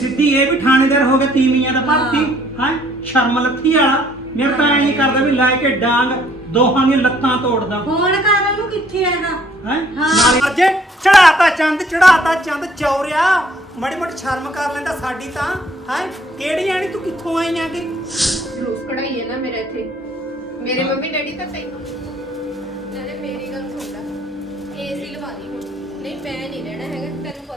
ਸਿੱਧੀ ਇਹ ਵੀ ਥਾਣੇਦਾਰ ਹੋ ਗਿਆ ਤੀਵੀਆਂ ਦਾ ਭਰਤੀ। ਹੈ। ਸ਼ਰਮ ਲੱਥੀ ਵਾਲਾ। ਮੇਰੇ ਤਾਂ ਐਂ ਕਰਦਾ ਵੀ ਲੈ ਕੇ ਡਾਂਗ ਦੋਹਾਂ ਦੀਆਂ ਲੱਤਾਂ ਤੋੜਦਾ। ਫੋਨ ਕਰ ਉਹਨੂੰ ਕਿੱਥੇ ਹੈਗਾ ਹੈ? ਹਾਂ। ਅਜੇ ਚੜਾਤਾ ਚੰਦ ਚੜਾਤਾ ਚੰਦ ਚੌਰਿਆ। ਮੜੀ ਮੋਟੀ ਸ਼ਰਮ ਕਰ ਲੈਂਦਾ ਸਾਡੀ ਤਾਂ। ਹੈ? ਕਿਹੜੀ ਆਣੀ ਤੂੰ ਕਿੱਥੋਂ ਆਈ ਆਂ ਕਿ? ਕਢਾਈ ਹੈ ਨਾ ਮੇਰੇ ਇੱਥੇ। ਮੇਰੇ ਮੰਮੀ ਡੈਡੀ ਤਾਂ ਤੈਨੂੰ ਨਾਲੇ ਮੇਰੀ ਗੱਲ ਸੁਣ ਲੈ। ਏਸੀ ਲਵਾ ਦੀ ਹੁਣ। ਨਹੀਂ ਮੈਂ ਨਹੀਂ ਰਹਿਣਾ।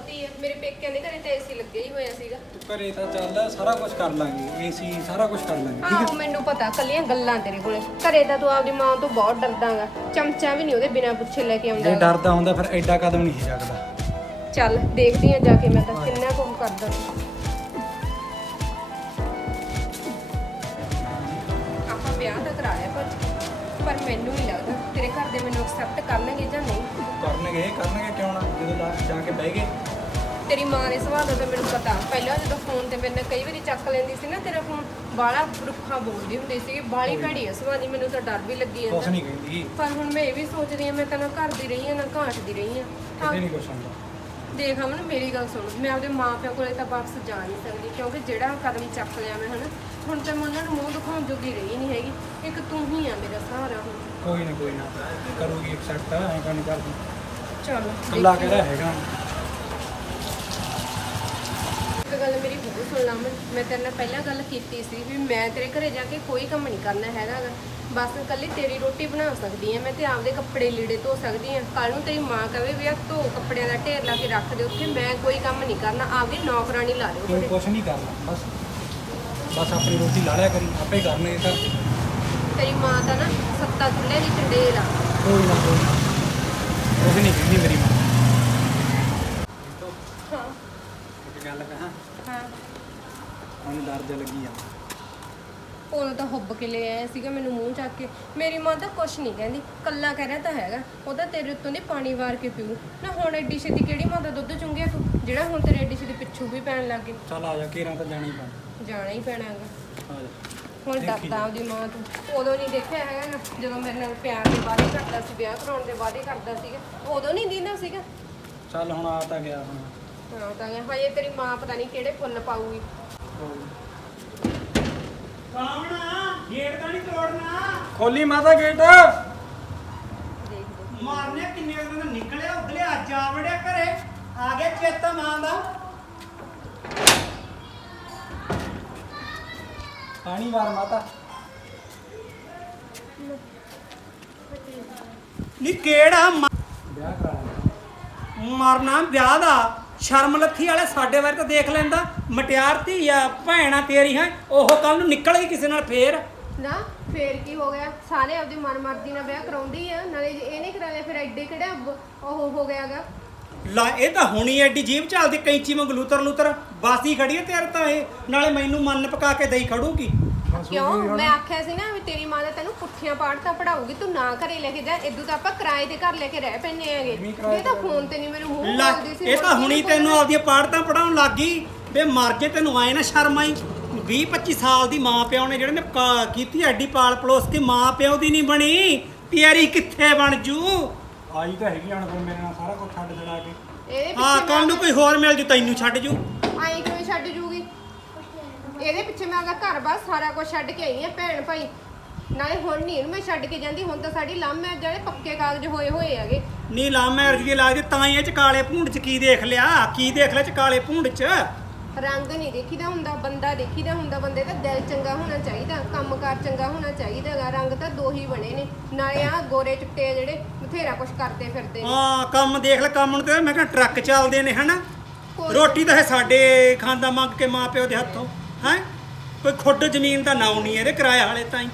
ਹੈਗਾ ਤੈਨੂੰ ਪਤਾ ਹੀ ਹੈ ਮੇਰੇ ਪੇਕਿਆਂ ਦੇ ਘਰੇ ਤਾਂ ਏਸੀ ਲੱਗਿਆ ਹੀ ਹੋਇਆ ਸੀਗਾ। ਤੂੰ ਘਰੇ ਤਾਂ ਚੱਲ ਸਾਰਾ ਕੁਝ ਕਰ ਲਾਂਗੇ ਏਸੀ ਸਾਰਾ ਕੁਝ ਕਰ ਲਾਂਗੇ ਠੀਕ ਆਹੋ ਮੈਨੂੰ ਪਤਾ ਕੱਲੀਆਂ ਗੱਲਾਂ ਤੇਰੇ ਕੋਲੇ। ਘਰੇ ਤਾਂ ਤੂੰ ਆਪਦੀ ਮਾਂ ਤੋਂ ਬਹੁਤ ਡਰਦਾਗਾ। ਚਮਚਾ ਵੀ ਨਹੀਂ ਉਹਦੇ ਬਿਨਾਂ ਪੁੱਛੇ ਲੈ ਕੇ ਹੈ ਜੇ ਆਉਂਦਾ ਡਰਦਾ ਹੁੰਦਾ ਫਿਰ ਐਡਾ ਕਦਮ ਨਹੀਂ ਸੀ ਚੱਕਦਾ। ਚੱਲ ਦੇਖਦੀ ਆ ਜਾ ਕੇ ਮੈਂ ਤਾਂ ਕਿੰਨਾ ਕੁ ਕਰਦਾ। ਆਪਾਂ ਵਿਆਹ ਤਾਂ ਕਰਾ ਲਿਆ ਪਰ ਪਰ ਮੈਨੂੰ ਨਹੀਂ ਲੱਗਦਾ। ਤੇਰੇ ਘਰ ਦੇ ਮੈਨੂੰ ਐਕਸੈਪਟ ਕਰਨਗੇ ਜਾਂ ਨਹੀਂ? ਕਰਨਗੇ ਕਰਨਗੇ ਕਿਉਂ ਨਾ? ਜਦੋਂ ਲਾ ਜਾ ਕੇ ਬਹਿ ਗਏ। ਤੇਰੀ ਮਾਂ ਦੇ ਸੁਭਾਅ ਦਾ ਤਾਂ ਮੈਨੂੰ ਪਤਾ। ਪਹਿਲਾਂ ਜਦੋਂ ਫੋਨ ਤੇ ਮੇਰੇ ਨਾਲ ਕਈ ਵਾਰੀ ਚੱਕ ਲੈਂਦੀ ਸੀ ਨਾ ਤੇਰਾ ਫੋਨ ਬਾਲਾ ਰੁੱਖਾ ਬੋਲਦੀ ਹੁੰਦੀ ਸੀ ਬਾਲੀ ਭੈੜੀ ਆ ਸੁਭਾਅ ਦੀ ਮੈਨੂੰ ਤਾਂ ਡਰ ਵੀ ਲੱਗੀ ਕੁਛ ਜਾਂਦਾ ਨਹੀਂ ਕਹਿੰਦੀ। ਪਰ ਹੁਣ ਮੈਂ ਇਹ ਵੀ ਸੋਚਦੀ ਆ ਮੈਂ ਤਾਂ ਨਾ ਘਰ ਦੀ ਰਹੀ ਆ ਨਾ ਘਾਟ ਦੀ ਰਹੀ ਆ ਕਿਤੇ ਨਹੀਂ ਕੁਛ ਹੁੰਦਾ। ਦੇਖ ਅਮਨ ਮੇਰੀ ਗੱਲ ਸੁਣ। ਮੈਂ ਆਪਦੇ ਮਾਪਿਆਂ ਕੋਲੇ ਤਾਂ ਵਾਪਸ ਜਾ ਨਹੀਂ ਸਕਦੀ ਕਿਉਂਕਿ ਜਿਹੜਾ ਕਦਮ ਚੱਕ ਲਿਆ ਮੈਂ ਹਨਾ ਹੁਣ ਤਾਂ ਮੈਂ ਉਹਨਾਂ ਨੂੰ ਮੂੰਹ ਦਿਖਾਉਣ ਜੋਗੀ ਰਹੀ ਨਹੀਂ ਹੈਗੀ। ਇੱਕ ਤੂੰ ਹੀ ਆ ਮੇਰਾ ਸਹਾਰਾ ਹੁਣ। ਕੋਈ ਨਾ ਕੋਈ ਨਾ। ਕਰੂਗੀ ਐਕਸੈਪਟ ਐਂ ਕਿਉਂ ਨਹੀਂ ਕਰਦੀ? ਚੱਲ ਅੱਲਾ ਦੇਖੀ। ਕਿਹੜਾ ਹੈਗਾ? ਇੱਕ ਗੱਲ ਮੇਰੀ ਹੋਰ ਸੁਣ ਲਾ ਮੈਂ। ਮੈਂ ਤੇਰੇ ਨਾਲ ਪਹਿਲਾਂ ਗੱਲ ਕੀਤੀ ਸੀ ਵੀ ਮੈਂ ਤੇਰੇ ਘਰੇ ਜਾ ਕੇ ਕੋਈ ਕੰਮ ਨਹੀਂ ਕਰਨਾ ਹੈਗਾ ਗਾ। ਬਸ ਇਕੱਲੀ ਤੇਰੀ ਰੋਟੀ ਬਣਾ ਸਕਦੀ ਆ ਮੈਂ ਤੇ ਆਪਦੇ ਕੱਪੜੇ ਲੀੜੇ ਧੋ ਸਕਦੀ ਆ। ਕੱਲ ਨੂੰ ਤੇਰੀ ਮਾਂ ਕਹੇ ਵੀ ਆ ਧੋ ਕੱਪੜਿਆਂ ਦਾ ਢੇਰ ਲਾ ਕੇ ਰੱਖ ਦੇ ਉੱਥੇ ਮੈਂ ਕੋਈ ਕੰਮ ਨਹੀਂ ਕਰਨਾ ਆਪਦੀ ਨੌਕਰਾਨੀ ਲਾ ਕੋਈ ਘਰੇ। ਕੁਛ ਨਹੀਂ ਕਰਨਾ ਬਸ। ਬਸ ਆਪਣੀ ਰੋਟੀ ਲਾ ਲਿਆ ਕਰੀ ਆਪੇ ਕਰਨੇ ਤਾਂ। ਤੇਰੀ ਮਾਂ ਤਾਂ ਨਾ ਸੱਤਾ ਚੁੱਲ੍ਹੇ ਦੀ ਚੰਡੇਲ ਆ। ਕੋਈ ਨਾ ਕੋਈ ਨਾ। ਕੁਛ ਨਹੀਂ ਕਹਿੰਦੀ ਮੇਰੀ ਮਾਂ। ਹਾਂ। ਇੱਕ ਗੱਲ ਕਹਾਂ? ਹਾਂ। ਮੈਨੂੰ ਡਰ ਜਿਹਾ ਲੱਗੀ ਜਾਂਦਾ। ਉਦੋਂ ਤਾਂ ਹੁੱਬ ਕੇ ਲੈ ਆਇਆ ਸੀਗਾ ਮੈਨੂੰ ਮੂੰਹ ਚੱਕ ਕੇ। ਮੇਰੀ ਮਾਂ ਤਾਂ ਕੁਛ ਨਹੀਂ ਕਹਿੰਦੀ ਕੱਲਾ ਕਹਿ ਰਿਹਾ ਤਾਂ ਹੈਗਾ। ਉਹ ਤਾਂ ਤੇਰੇ ਉੱਤੋਂ ਦੀ ਪਾਣੀ ਵਾਰ ਕੇ ਪੀਊ। ਨਾ ਹੁਣ ਐਡੀ ਛੇਤੀ ਕਿਹੜੀ ਮਾਂ ਦਾ ਦੁੱਧ ਚੁੰਗਿਆ ਤੂੰ? ਜਿਹੜਾ ਹੁਣ ਤੇਰੇ ਐਡੀ ਛੇਤੀ ਪਿੱਛੂ ਵੀ ਪੈਣ ਲੱਗ ਗਏ। ਚੱਲ ਆ ਜਾ ਕੇਰਾਂ ਤਾਂ ਜਾਣਾ ਹੀ ਪੈਣਾ। ਜਾਣਾ ਹੀ ਪੈਣਾ ਹੈਗਾ। ਜਾ ਹੁਣ ਡਰਦਾ ਉਹਦੀ ਮਾਂ ਤੂੰ। ਉਦੋਂ ਨਹੀਂ ਦੇਖਿਆ ਹੈਗਾ ਨਾ, ਜਦੋਂ ਮੇਰੇ ਨਾਲ ਪਿਆਰ ਦੇ ਵਾਅਦੇ ਕਰਦਾ ਸੀ ਵਿਆਹ ਕਰਾਉਣ ਦੇ ਵਾਅਦੇ ਕਰਦਾ ਸੀਗਾ ਉਦੋਂ ਨਹੀਂ ਦਿੰਦਾ ਸੀਗਾ। ਚੱਲ ਹੁਣ ਆ ਤਾਂ ਗਿਆ ਹੁਣ। ਹਾਂ ਤਾਂ ਹਜੇ ਤੇਰੀ ਮਾਂ ਪਤਾ ਨਹੀਂ ਕਿਹੜੇ ਫੁੱਲ ਪਾਊਗੀ। ਕਾਵਣਾ ਗੇਟ ਤਾਂ ਨਹੀਂ ਤੋੜਨਾ। ਖੋਲੀ ਮਾਤਾ ਗੇਟ। ਦੇਖ ਦੇ। ਮਾਰਨੇ ਕਿੰਨੇ ਦਿਨ ਦਾ ਨਿਕਲਿਆ ਉਦਲੇ ਅੱਜ ਆ ਵੜਿਆ ਘਰੇ। ਆ ਗਿਆ ਚੇਤਾ ਮਾਂ ਦਾ। ਪਾਣੀ ਵਾਰ ਮਾਤਾ। ਨੀ ਕਿਹੜਾ ਮ- ਵਿਆਹ ਕਰਾ ਲਿਆ ਮਰਨਾ ਵਿਆਹ ਦਾ। ਸ਼ਰਮ ਲੱਥੀ ਵਾਲੇ ਸਾਡੇ ਬਾਰੇ ਤਾਂ ਦੇਖ ਲੈਂਦਾ। ਮਟਿਆਰ ਧੀ ਆ ਭੈਣਾ ਤੇਰੀ ਹੈ ਉਹ ਕੱਲ ਨੂੰ ਨਿਕਲ ਗਈ ਕਿਸੇ ਨਾਲ ਫੇਰ। ਨਾ ਫੇਰ ਕੀ ਹੋ ਗਿਆ? ਸਾਰੇ ਆਪਦੀ ਮਨਮਰਜ਼ੀ ਨਾਲ ਵਿਆਹ ਕਰਾਉਂਦੀ ਆ ਨਾਲੇ ਜੇ ਇਹ ਨਹੀਂ ਕਰਾਇਆ ਫਿਰ ਐਡੇ ਕਿਹੜਾ ਬ- ਉਹ ਹੋ ਗਿਆਗਾ ਲਾ ਇਹ ਤਾਂ ਹੁਣੀ ਐਡੀ ਜੀਬ ਚੱਲਦੀ ਕੈਂਚੀ ਵਾਂਗ ਲੂਤਰ ਲੂਤਰ ਬਾਸੀ ਖੜੀ ਹੈ ਤੇਰੇ ਤਾਂ ਇਹ ਨਾਲੇ ਮੈਨੂੰ ਮੰਨ ਪਕਾ ਕੇ ਦਈ ਖੜੂਗੀ। ਕਿਉਂ? ਮੈਂ ਆਖਿਆ ਸੀ ਨਾ ਵੀ ਤੇਰੀ ਮਾਂ ਨੇ ਤੈਨੂੰ ਪੁੱਠੀਆਂ ਪਾਠ ਤਾਂ ਪੜਾਉਗੀ ਤੂੰ ਨਾ ਘਰੇ ਲੈ ਕੇ ਜਾ ਇਦੋਂ ਤਾਂ ਆਪਾਂ ਕਿਰਾਏ ਤੇ ਘਰ ਲੈ ਕੇ ਰਹਿ ਪੈਨੇ ਹੈਗੇ। ਇਹ ਤਾਂ ਫੋਨ ਤੇ ਨਹੀਂ ਮੈਨੂੰ ਮੂੰਹ ਲੈ, ਬੋਲਦੀ ਸੀ ਇਹ ਤਾਂ ਹੁਣ ਕੀ ਤੈਨੂੰ? ਆਪਦੀਆਂ ਪਾੜਤਾਂ ਪੜਾਉਣ ਲੱਗ ਗਈ। ਵੇ ਮਰ ਜੇ ਤੈਨੂੰ ਆਏ ਨਾ ਸ਼ਰਮ ਆਈ। 20 25 ਸਾਲ ਦੀ ਮਾਂ ਪਿਓ ਨੇ ਜਿਹੜੇ ਨੇ ਕਾ- ਕੀਤੀ ਐਡੀ ਪਾਲ ਪਲੋਸ ਕੇ ਮਾਂ ਪਿਓ ਦੀ ਨਹੀਂ ਬਣੀ। ਤੇਰੀ ਕਿੱਥੇ ਬਣ ਜੂ? ਆਈ ਤਾਂ ਹੈਗੀ ਹੁਣ ਫਿਰ ਮੇਰੇ ਨਾਲ ਸਾਰਾ ਕੁਝ ਛੱਡ ਛੜਾ ਕੇ। ਇਹਦੇ ਹਾਂ ਪਿੱਛੇ ਕੱਲ ਨੂੰ ਕੋਈ ਹੋਰ ਮਿਲ ਜੂ ਤੈਨੂੰ ਛੱਡ ਜੂ। ਆਈ ਕਿਵੇਂ ਛੱਡ ਜੂਗੀ? ਇਹਦੇ ਪਿੱਛੇ ਮੈਂ ਆਪਦਾ ਘਰ ਬਾਰ ਸਾਰਾ ਕੁਝ ਛੱਡ ਕੇ ਆਈ ਆ ਭੈਣ ਭਾਈ। ਨਾਲੇ ਹੁਣ ਨਹੀਂ ਮੈਂ ਛੱਡ ਕੇ ਜਾਂਦੀ ਹੁਣ ਤਾਂ ਸਾਡੀ ਲੰਮ ਮੈਚ ਜਿਹੜੇ ਪੱਕੇ ਕਾਗਜ਼ ਹੋਏ ਹੋਏ ਹੈਗੇ। ਨੀ ਲਾ ਮੈਰਜ ਦੀ ਲੱਗਦੀ ਤਾਂ ਹੀ ਇਹ ਚ ਕਾਲੇ ਭੂੰਡ ਚ ਕੀ ਦੇਖ ਲਿਆ? ਕੀ ਦੇਖ ਲਿਆ ਚ ਕਾਲੇ ਭੂੰਡ ਚ? ਰੰਗ ਨਹੀਂ ਦੇਖੀਦਾ ਹੁੰਦਾ ਬੰਦਾ ਦੇਖੀਦਾ ਹੁੰਦਾ ਬੰਦੇ ਦਾ ਦਿਲ ਚੰਗਾ ਹੋਣਾ ਚਾਹੀਦਾ ਕੰਮਕਾਰ ਚੰਗਾ ਹੋਣਾ ਚਾਹੀਦਾ ਗਾ ਰੰਗ ਤਾਂ ਦੋ ਹੀ ਬਣੇ ਨੇ। ਨਾਲੇ ਆ ਗੋਰੇ ਚਿੱਟੇ ਜਿਹੜੇ ਬਥੇਰਾ ਕੁਝ ਕਰਦੇ ਫਿਰਦੇ ਨੇ। ਹਾਂ ਕੰਮ ਦੇਖ ਲੈ ਕੰਮ ਨੂੰ ਤੇ ਮੈਂ ਕਿਹਾ ਟਰੱਕ ਚੱਲਦੇ ਨੇ ਹਨਾ? ਰੋਟੀ ਤਾਂ ਸਾਡੇ ਖਾਂਦਾ ਮੰਗ ਕੇ ਮਾਂ ਪਿਓ ਦੇ ਹੱਥੋਂ ਹੈ? ਕੋਈ ਖੁੱਡ ਜ਼ਮੀਨ ਦਾ ਨਾਉ ਨਹੀਂ ਇਹਦੇ ਕਿਰਾਏ ਵਾਲੇ ਤਾਂ ਹੀ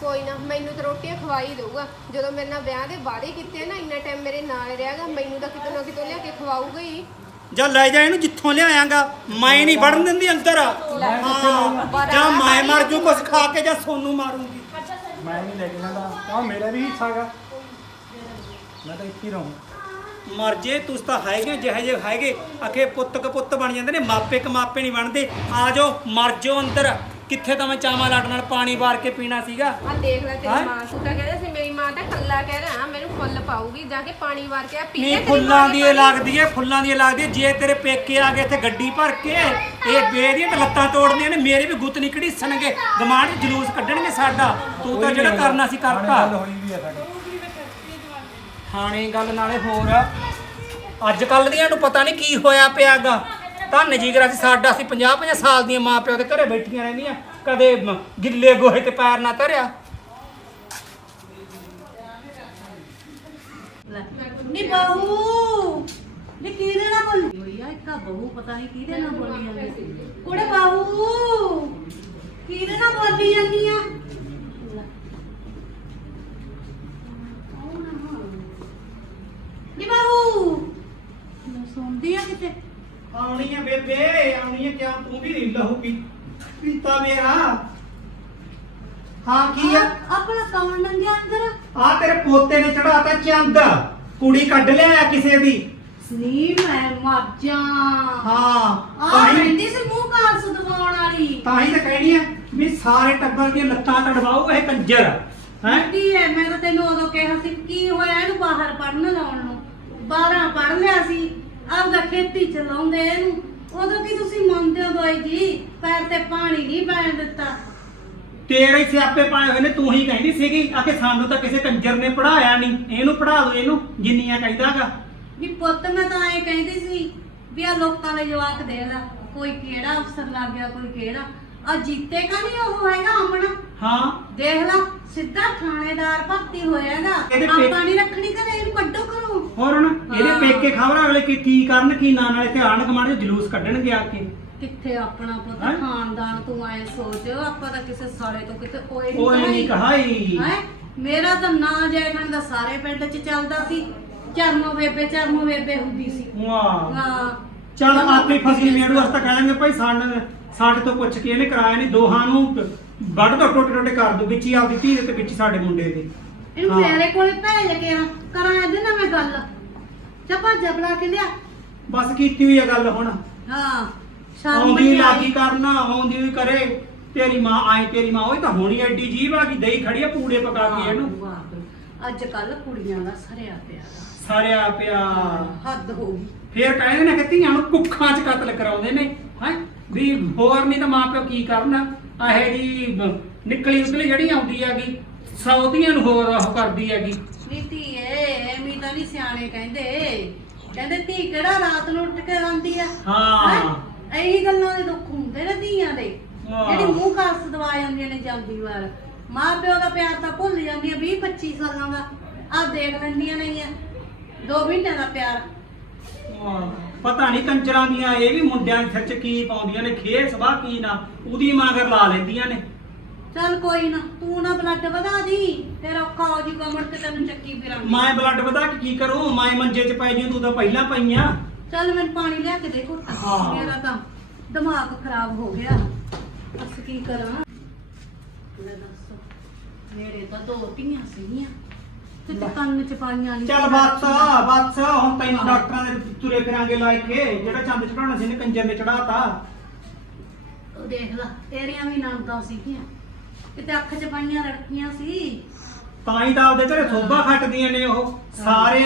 ਕੋਈ ਨਾ ਮੈਨੂੰ ਤਾਂ ਰੋਟੀਆਂ ਖਵਾਈ ਦਊਗਾ। ਜਦੋਂ ਮੇਰੇ ਨਾਲ ਵਿਆਹ ਦੇ ਵਾਅਦੇ ਕੀਤੇ ਨਾ ਇੰਨਾ ਟਾਈਮ ਮੇਰੇ ਨਾਲ ਰਿਹਾਗਾ ਮੈਨੂੰ ਤਾਂ ਕਿਤੇ ਨਾ ਕਿਤੇ ਲਿਆ ਕੇ ਖਵਾਊਗਾ ਹੀ। ਜਾਂ ਲੈ ਜਾ ਇਹਨੂੰ ਜਿੱਥੋਂ ਲਿਆਇਆਂਗਾ ਮੈਂ ਨਹੀਂ ਵੜਨ ਦਿੰਦੀ ਅੰਦਰ। ਹਾਂ ਜਾਂ ਮੈਂ ਮਰ ਜੂ ਕੁਛ ਖਾ ਕੇ ਜਾਂ ਸੋਨੂੰ ਮਾਰੂੰਗੀ। ਮੈਂ ਨਹੀਂ ਲੈ ਕੇ ਜਾਂਦਾ। ਕਿਉਂ ਮੇਰਾ ਵੀ ਹਿੱਸਾ ਮੈਂ ਤਾਂ ਇੱਥੇ ਹੀ ਰਹੂੰ ਮਰ ਜੇ ਤੁਸੀਂ ਤਾਂ ਹੈਗੇ ਜਿਹੇ ਜਿਹੇ ਹੈਗੇ ਅਖੇ ਪੁੱਤ ਕ ਪੁੱਤ ਬਣ ਜਾਂਦੇ ਨੇ ਮਾਪੇ ਕ ਮਾਪੇ ਨਹੀਂ ਬਣਦੇ। ਆ ਜਾਓ ਮਰ ਜਾਓ ਅੰਦਰ। ਕਿੱਥੇ ਤਾਂ ਮੈਂ ਚਾਵਾਂ ਲੱਟ ਨਾਲ ਪਾਣੀ ਵਾਰ ਕੇ ਪੀਣਾ ਸੀਗਾ? ਆ ਦੇਖ ਲੈ? ਤੇਰੀ ਮਾਂ ਤੂੰ ਤਾਂ ਕਹਿੰਦਾ ਸੀ ਮੇਰੀ ਮਾਂ ਤਾਂ ਕੱਲਾ ਕਹਿ ਰਿਹਾ ਮੈਨੂੰ ਫੁੱਲ ਪਾਊਗੀ ਜਾ ਕੇ ਪਾਣੀ ਵਾਰ ਕੇ ਆ ਪੀ ਨਹੀਂ ਫੁੱਲਾਂ ਦੀ ਇਹ ਲੱਗਦੀ ਏ ਫੁੱਲਾਂ ਦੀ ਇਹ ਲੱਗਦੀ ਏ ਜੇ ਤੇਰੇ ਪੇਕੇ ਆ ਗਏ ਇੱਥੇ ਗੱਡੀ ਭਰ ਕੇ ਇਹ ਬੇਦੀਆਂ ਤੇ ਲੱਤਾਂ ਤੋੜਦੀਆਂ ਨੇ ਮੇਰੇ ਵੀ ਗੁੱਤ ਨਹੀਂ ਘੜੀਸਣਗੇ ਗਮਾਂਡ ਜਲੂਸ ਕੱਢਣਗੇ ਸਾਡਾ। ਤੂੰ ਤਾਂ ਜਿਹੜਾ ਕਰਨਾ ਸੀ ਕਰਤਾ ਗੱਲ ਹੋਈ ਵੀ ਆ ਸਾਡੀ। ਥਾਣੇ ਗੱਲ ਨਾਲੇ ਹੋਰ। ਆ। ਅੱਜ ਕੱਲ ਦੀਆਂ ਨੂੰ ਪਤਾ ਨਹੀਂ ਕੀ ਹੋਇਆ ਪਿਆਗਾ। ਧੰਨ ਜੀਗਰਾ ਸੀ ਸਾਡਾ ਸੀ 50 50 ਸਾਲ ਦੀਆਂ ਮਾਂ ਪਿਓ ਦੇ ਘਰੇ ਬੈਠੀਆਂ ਰਹਿੰਦੀਆਂ। ਕਦੇ ਮ- ਗਿੱਲੇ ਗੋਹੇ ਤੇ ਪੈਰ ਨਾ ਧਰਿਆ। ਨੀ ਬਹੂ, ਨੀ ਕਿਹਦੇ ਨਾਲ ਬੋਲੀ? ਹੋਈ ਆ ਇੱਕਾ ਬਹੂ ਪਤਾ ਨਹੀਂ ਕਿਹਦੇ ਨਾਲ ਬੋਲੀ ਜਾਂਦੀ ਕੁੜੇ ਬਹੂ, ਕਿਹਦੇ ਨਾਲ ਬੋਲੀ ਜਾਂਦੀ ਆ? ਨੀ ਬਹੂ ਮੈਂ ਸੁਣਦੀ ਆ ਕਿਤੇ। ਆਉਣੀ ਆ ਬੇਬੇ ਆਉਣੀ ਆ ਕਿਉਂ ਤੂੰ ਵੀ ਲਹੂ ਪੀ ਪੀਤਾ ਮੇਰਾ। ਹਾਂ ਕੀ ਆ? ਆਪਣਾ ਕੌਣ ਨੰਗਿਆ ਅੰਦਰ? ਆ ਤੇਰੇ ਪੋਤੇ ਨੇ ਚੜਾਤਾ ਚੰਦ। ਕੁੜੀ ਕੱਢ ਲਿਆ ਕਿਸੇ ਦੀ। ਸਨੀ ਮੈਂ ਮਰ ਜਾ। ਹਾਂ ਆ ਤਾਂ ਹੀ ਰਹਿੰਦੀ ਸੀ ਮੂੰਹ ਕਾਲ ਸੁਦਵਾਉਣ ਵਾਲੀ। ਤਾਂ ਹੀ ਤਾਂ ਕਹਿਣੀ ਆ ਵੀ ਸਾਰੇ ਟੱਬਰ ਦੀਆਂ ਲੱਤਾਂ ਤੜਵਾਓ ਇਹ ਕੰਜਰ ਹੈ? ਕੀ ਹੈ ਮੈਂ ਤਾਂ ਤੈਨੂੰ ਉਦੋਂ ਕਿਹਾ ਸੀ ਕੀ ਹੋਇਆ ਇਹਨੂੰ ਬਾਹਰ ਪੜਨ ਲਾਉਣ ਨੂੰ? 12 ਪੜ ਲਿਆ ਸੀ ਆਪਦਾ ਖੇਤੀ ਚਲਾਉਂਦੇ ਇਹਨੂੰ। ਉਦੋਂ ਕੀ ਤੁਸੀਂ ਮੰਨਦੇ ਹੋ ਦੋਈ ਜੀ? ਪੈਰ ਤੇ ਪਾਣੀ ਨਹੀਂ ਪੈਣ ਦਿੱਤਾ। ਤੇਰੇ ਹੀ ਸਿਆਪੇ ਪਾਏ ਹੋਏ ਨੇ ਤੂੰ ਹੀ ਕਹਿੰਦੀ ਸੀਗੀ ਆ ਕਿ ਸਾਨੂੰ ਤਾਂ ਕਿਸੇ ਕੰਜਰ ਨੇ ਪੜਾਇਆ ਨਹੀਂ। ਇਹਨੂੰ ਪੜਾ ਦੋ ਇਹਨੂੰ ਜਿੰਨੀਆਂ ਕਹਿੰਦਾਗਾ ਵੀ ਪੁੱਤ ਮੈਂ ਤਾਂ ਐ ਕਹਿੰਦੀ ਸੀ ਵੀ ਆ ਲੋਕਾਂ ਦੇ ਜਵਾਕ ਦੇ ਲੈ ਕੋਈ ਕਿਹੜਾ ਅਫਸਰ ਲੱਗ ਗਿਆ ਕੋਈ ਕਿਹੜਾ। ਆ ਜੀਤੇ ਕਾ ਨਹੀਂ ਉਹ ਹੈਗਾ ਆਪਣਾ ਹਾਂ। ਦੇਖ ਲਾ ਸਿੱਧਾ ਥਾਣੇਦਾਰ ਭਰਤੀ ਹੋਇਆਗਾ ਇਹਦੇ ਪੇ- ਆਪਾਂ ਨਹੀਂ ਰੱਖਣੀ ਘਰੇ। ਹੋਰ ਹੁਣ ਇਹਦੇ ਹਾਂ। ਪੇਕੇ ਖਬਰ ਅਗਲੇ ਕੀ ਕੀ ਕਰਨ ਕੀ ਨਾ ਨਾਲੇ ਤੇ ਆਣ ਕਮਾਂਡ ਜਲੂਸ ਕੱਢਣਗੇ ਆ ਕੇ। ਕਿੱਥੇ ਆਪਣਾ ਪੁੱਤ? ਹੈਂ? ਖਾਨਦਾਨ ਤੂੰ ਆਏ ਸੋਚ ਆਪਾਂ ਤਾਂ ਕਿਸੇ ਸਾਲੇ ਤੋਂ ਕਿਤੇ ਓਏ ਨਹੀਂ ਓਏ ਨਹੀਂ ਕਹਾਈ। ਹੈ? ਮੇਰਾ ਤਾਂ ਨਾਂ ਜੈਖਣ ਦਾ ਸਾਰੇ ਪਿੰਡ 'ਚ ਚੱਲਦਾ ਸੀ। ਚਰਨੋ ਬੇਬੇ ਚਰਨੋ ਬੇਬੇ ਹੁੰਦੀ ਸੀ। ਵਾਹ। ਹਾਂ। ਚੱਲ ਆਪੇ ਫਸੀ ਮੇੜੂ ਵਾਸਤਾ ਕਹਾਂਗੇ ਭਾਈ ਸਾਡੇ ਸਾਡੇ ਤੋਂ ਪੁੱਛ ਕੇ ਇਹਨੇ ਕਰਾਇਆ ਨਹੀਂ ਦੋਹਾਂ ਨੂੰ ਵੱਢ ਦੋ ਟੋਟੇ ਟੋਟੇ ਕਰ ਦੋ ਵਿੱਚ ਹੀ ਆਪਦੀ ਧੀ ਦੇ ਤੇ ਵਿੱਚ ਸਾਡੇ ਮੁੰਡੇ ਦੇ। ਇਹਨੂੰ ਹਾਂ। ਮੇਰੇ ਕੋਲੇ ਭੇਜ ਕੇ ਆ, ਕਰਾਂ ਇਹਦੇ ਨਾਲ ਮੈਂ ਗੱਲ। ਚੱਪਾ ਜਬਲਾ ਕੇ ਲਿਆ। ਬਸ ਕੀਤੀ ਹੋਈ ਆ ਗੱਲ ਹੁਣ। ਹਾਂ ਸ਼ਰਮ ਆਉਂਦੀ ਨਹੀਂ ਲਾਗੀ ਆਈ। ਕਰਨਾ ਆਉਂਦੀ ਵੀ ਕਰੇ। ਤੇਰੀ ਮਾਂ ਆਈ ਤੇਰੀ ਮਾਂ ਉਹ ਤਾਂ ਹੋਣੀ ਐਡੀ ਜੀਬ ਆ ਕਿ ਦਹੀਂ ਖੜੀ ਆ ਪੂੜੇ ਪਕਾ ਕੇ ਇਹਨੂੰ। ਵਾਹ, ਅੱਜ ਕੱਲ ਕੁੜੀਆਂ ਦਾ ਸਰਿਆ ਪਿਆ। ਗਾ। ਸਾਰਿਆ ਪਿਆ। ਹੱਦ ਹੋ ਗਈ। ਫੇਰ ਕਹਿੰਦੇ ਨੇ ਕਿ ਧੀਆਂ ਨੂੰ ਕੁੱਖਾਂ 'ਚ ਕਤਲ ਕਰਾਉਂਦੇ ਨੇ ਹੈ? ਵੀ ਹੋਰ ਨਹੀਂ ਤਾਂ ਮਾਂ ਪਿਓ ਕੀ ਕਰਨ? ਆਹੇ ਜੀ ਬ- ਨਿਕਲੀ ਉਤਲੀ ਜਿਹੜੀ ਆਉਂਦੀ ਹੈਗੀ ਸੌਦੀਆਂ ਨੂੰ ਹੋਰ ਉਹ ਕਰਦੀ ਹੈਗੀ। ਨੀਤੀ ਏ ਐਵੇਂ ਤਾਂ ਨਹੀਂ ਸਿਆਣੇ ਕਹਿੰਦੇ। ਕਹਿੰਦੇ ਧੀ ਕਿਹੜਾ ਰਾਤ ਨੂੰ ਉੱਠ ਕੇ ਆਉਂਦੀ ਆ? ਹਾਂ। ਹੈਂ? ਇਹੀ ਗੱਲਾਂ ਦੇ ਦੁੱਖ ਹੁੰਦੇ ਨੇ ਧੀਆਂ ਦੇ। ਜਿਹੜੀ ਮੂੰਹ ਕਾਸ ਦਵਾ ਜਾਂਦੀਆਂ ਨੇ ਜਾਂਦੀ ਵਾਰ। ਮਾਂ ਪਿਓ ਦਾ ਪਿਆਰ ਤਾਂ ਭੁੱਲ ਜਾਂਦੀਆਂ 20 25 ਸਾਲਾਂ ਦਾ। ਆ ਦੇਖ ਲੈਂਦੀਆਂ ਨਹੀਂ ਆ 2 ਮਹੀਨਿਆਂ ਦਾ ਪਿਆਰ। ਵਾਹ, ਪਤਾ ਨਹੀਂ ਕੰਚਰਾਂ ਦੀਆਂ ਇਹ ਵੀ ਮੁੰਡਿਆਂ ਦੇ ਸਿਰ 'ਚ ਕੀ ਪਾਉਂਦੀਆਂ ਨੇ ਖੇ ਸਵਾ ਕੀ ਨਾ। ਉਹਦੀ ਮਾਂਗਰ ਲਾ ਲੈਂਦੀਆਂ ਨੇ। ਚੱਲ ਕੋਈ ਨਾ ਤੂੰ ਨਾ ਬਲੱਡ ਵਧਾ ਦੀ ਤੇਰਾ ਔਖਾ ਹੋ ਜੀ ਕਮੜ ਤੇ ਤੈਨੂੰ ਚੱਕੀ ਫਿਰਾਂਗੀ ਮੈਂ ਬਲੱਡ ਵਧਾ ਕੇ ਕੀ ਕਰੂੰ? ਮੈਂ ਮੰਜੇ 'ਚ ਪੈ ਜੀ ਤੂੰ ਤਾਂ ਪਹਿਲਾਂ ਪਈਆਂ। ਚੱਲ ਮੈਨੂੰ ਪਾਣੀ ਲਿਆ ਕੇ ਦੇ ਘੁੱਟ। ਹਾਂ। ਮੇਰਾ ਤਾਂ ਦਿਮਾਗ ਖਰਾਬ ਹੋ ਗਿਆ। ਬਸ ਕੀ ਕਰਾਂ? ਲੈ ਦੱਸ ਮੇਰੇ ਤਾਂ ਦੋ ਧੀਆਂ ਸੀਗੀਆਂ। ਤੇ ਤੂੰ ਕੰਨ ਚ ਪਾਈਆਂ ਨਹੀਂ ਚੱਲ ਬੱਸ ਬੱਸ ਹੁਣ ਤੈਨੂੰ ਡਾਕਟਰਾਂ ਦੇ ਤੁਰੇ ਫਿਰਾਂਗੇ ਲਾਇ ਕੇ ਜਿਹੜਾ ਚੰਦ ਚੜਾਉਣਾ ਸੀ ਨੇ ਕੰਜਰ ਨੇ ਚੜਾਤਾ ਉਹ ਦੇਖ ਲੈ ਤੇਰੀਆਂ ਵੀ ਨੰਦਾਂ ਸੀਗੀਆਂ। ਕਿਤੇ ਅੱਖ ਚ ਪਾਈਆਂ ਰੜਕੀਆਂ ਸੀ। ਤਾਂ ਹੀ ਤਾਂ ਆਪਦੇ ਘਰੇ ਸੋਭਾ ਖੱਟਦੀਆਂ ਨੇ ਉਹ। ਸਾਰੇ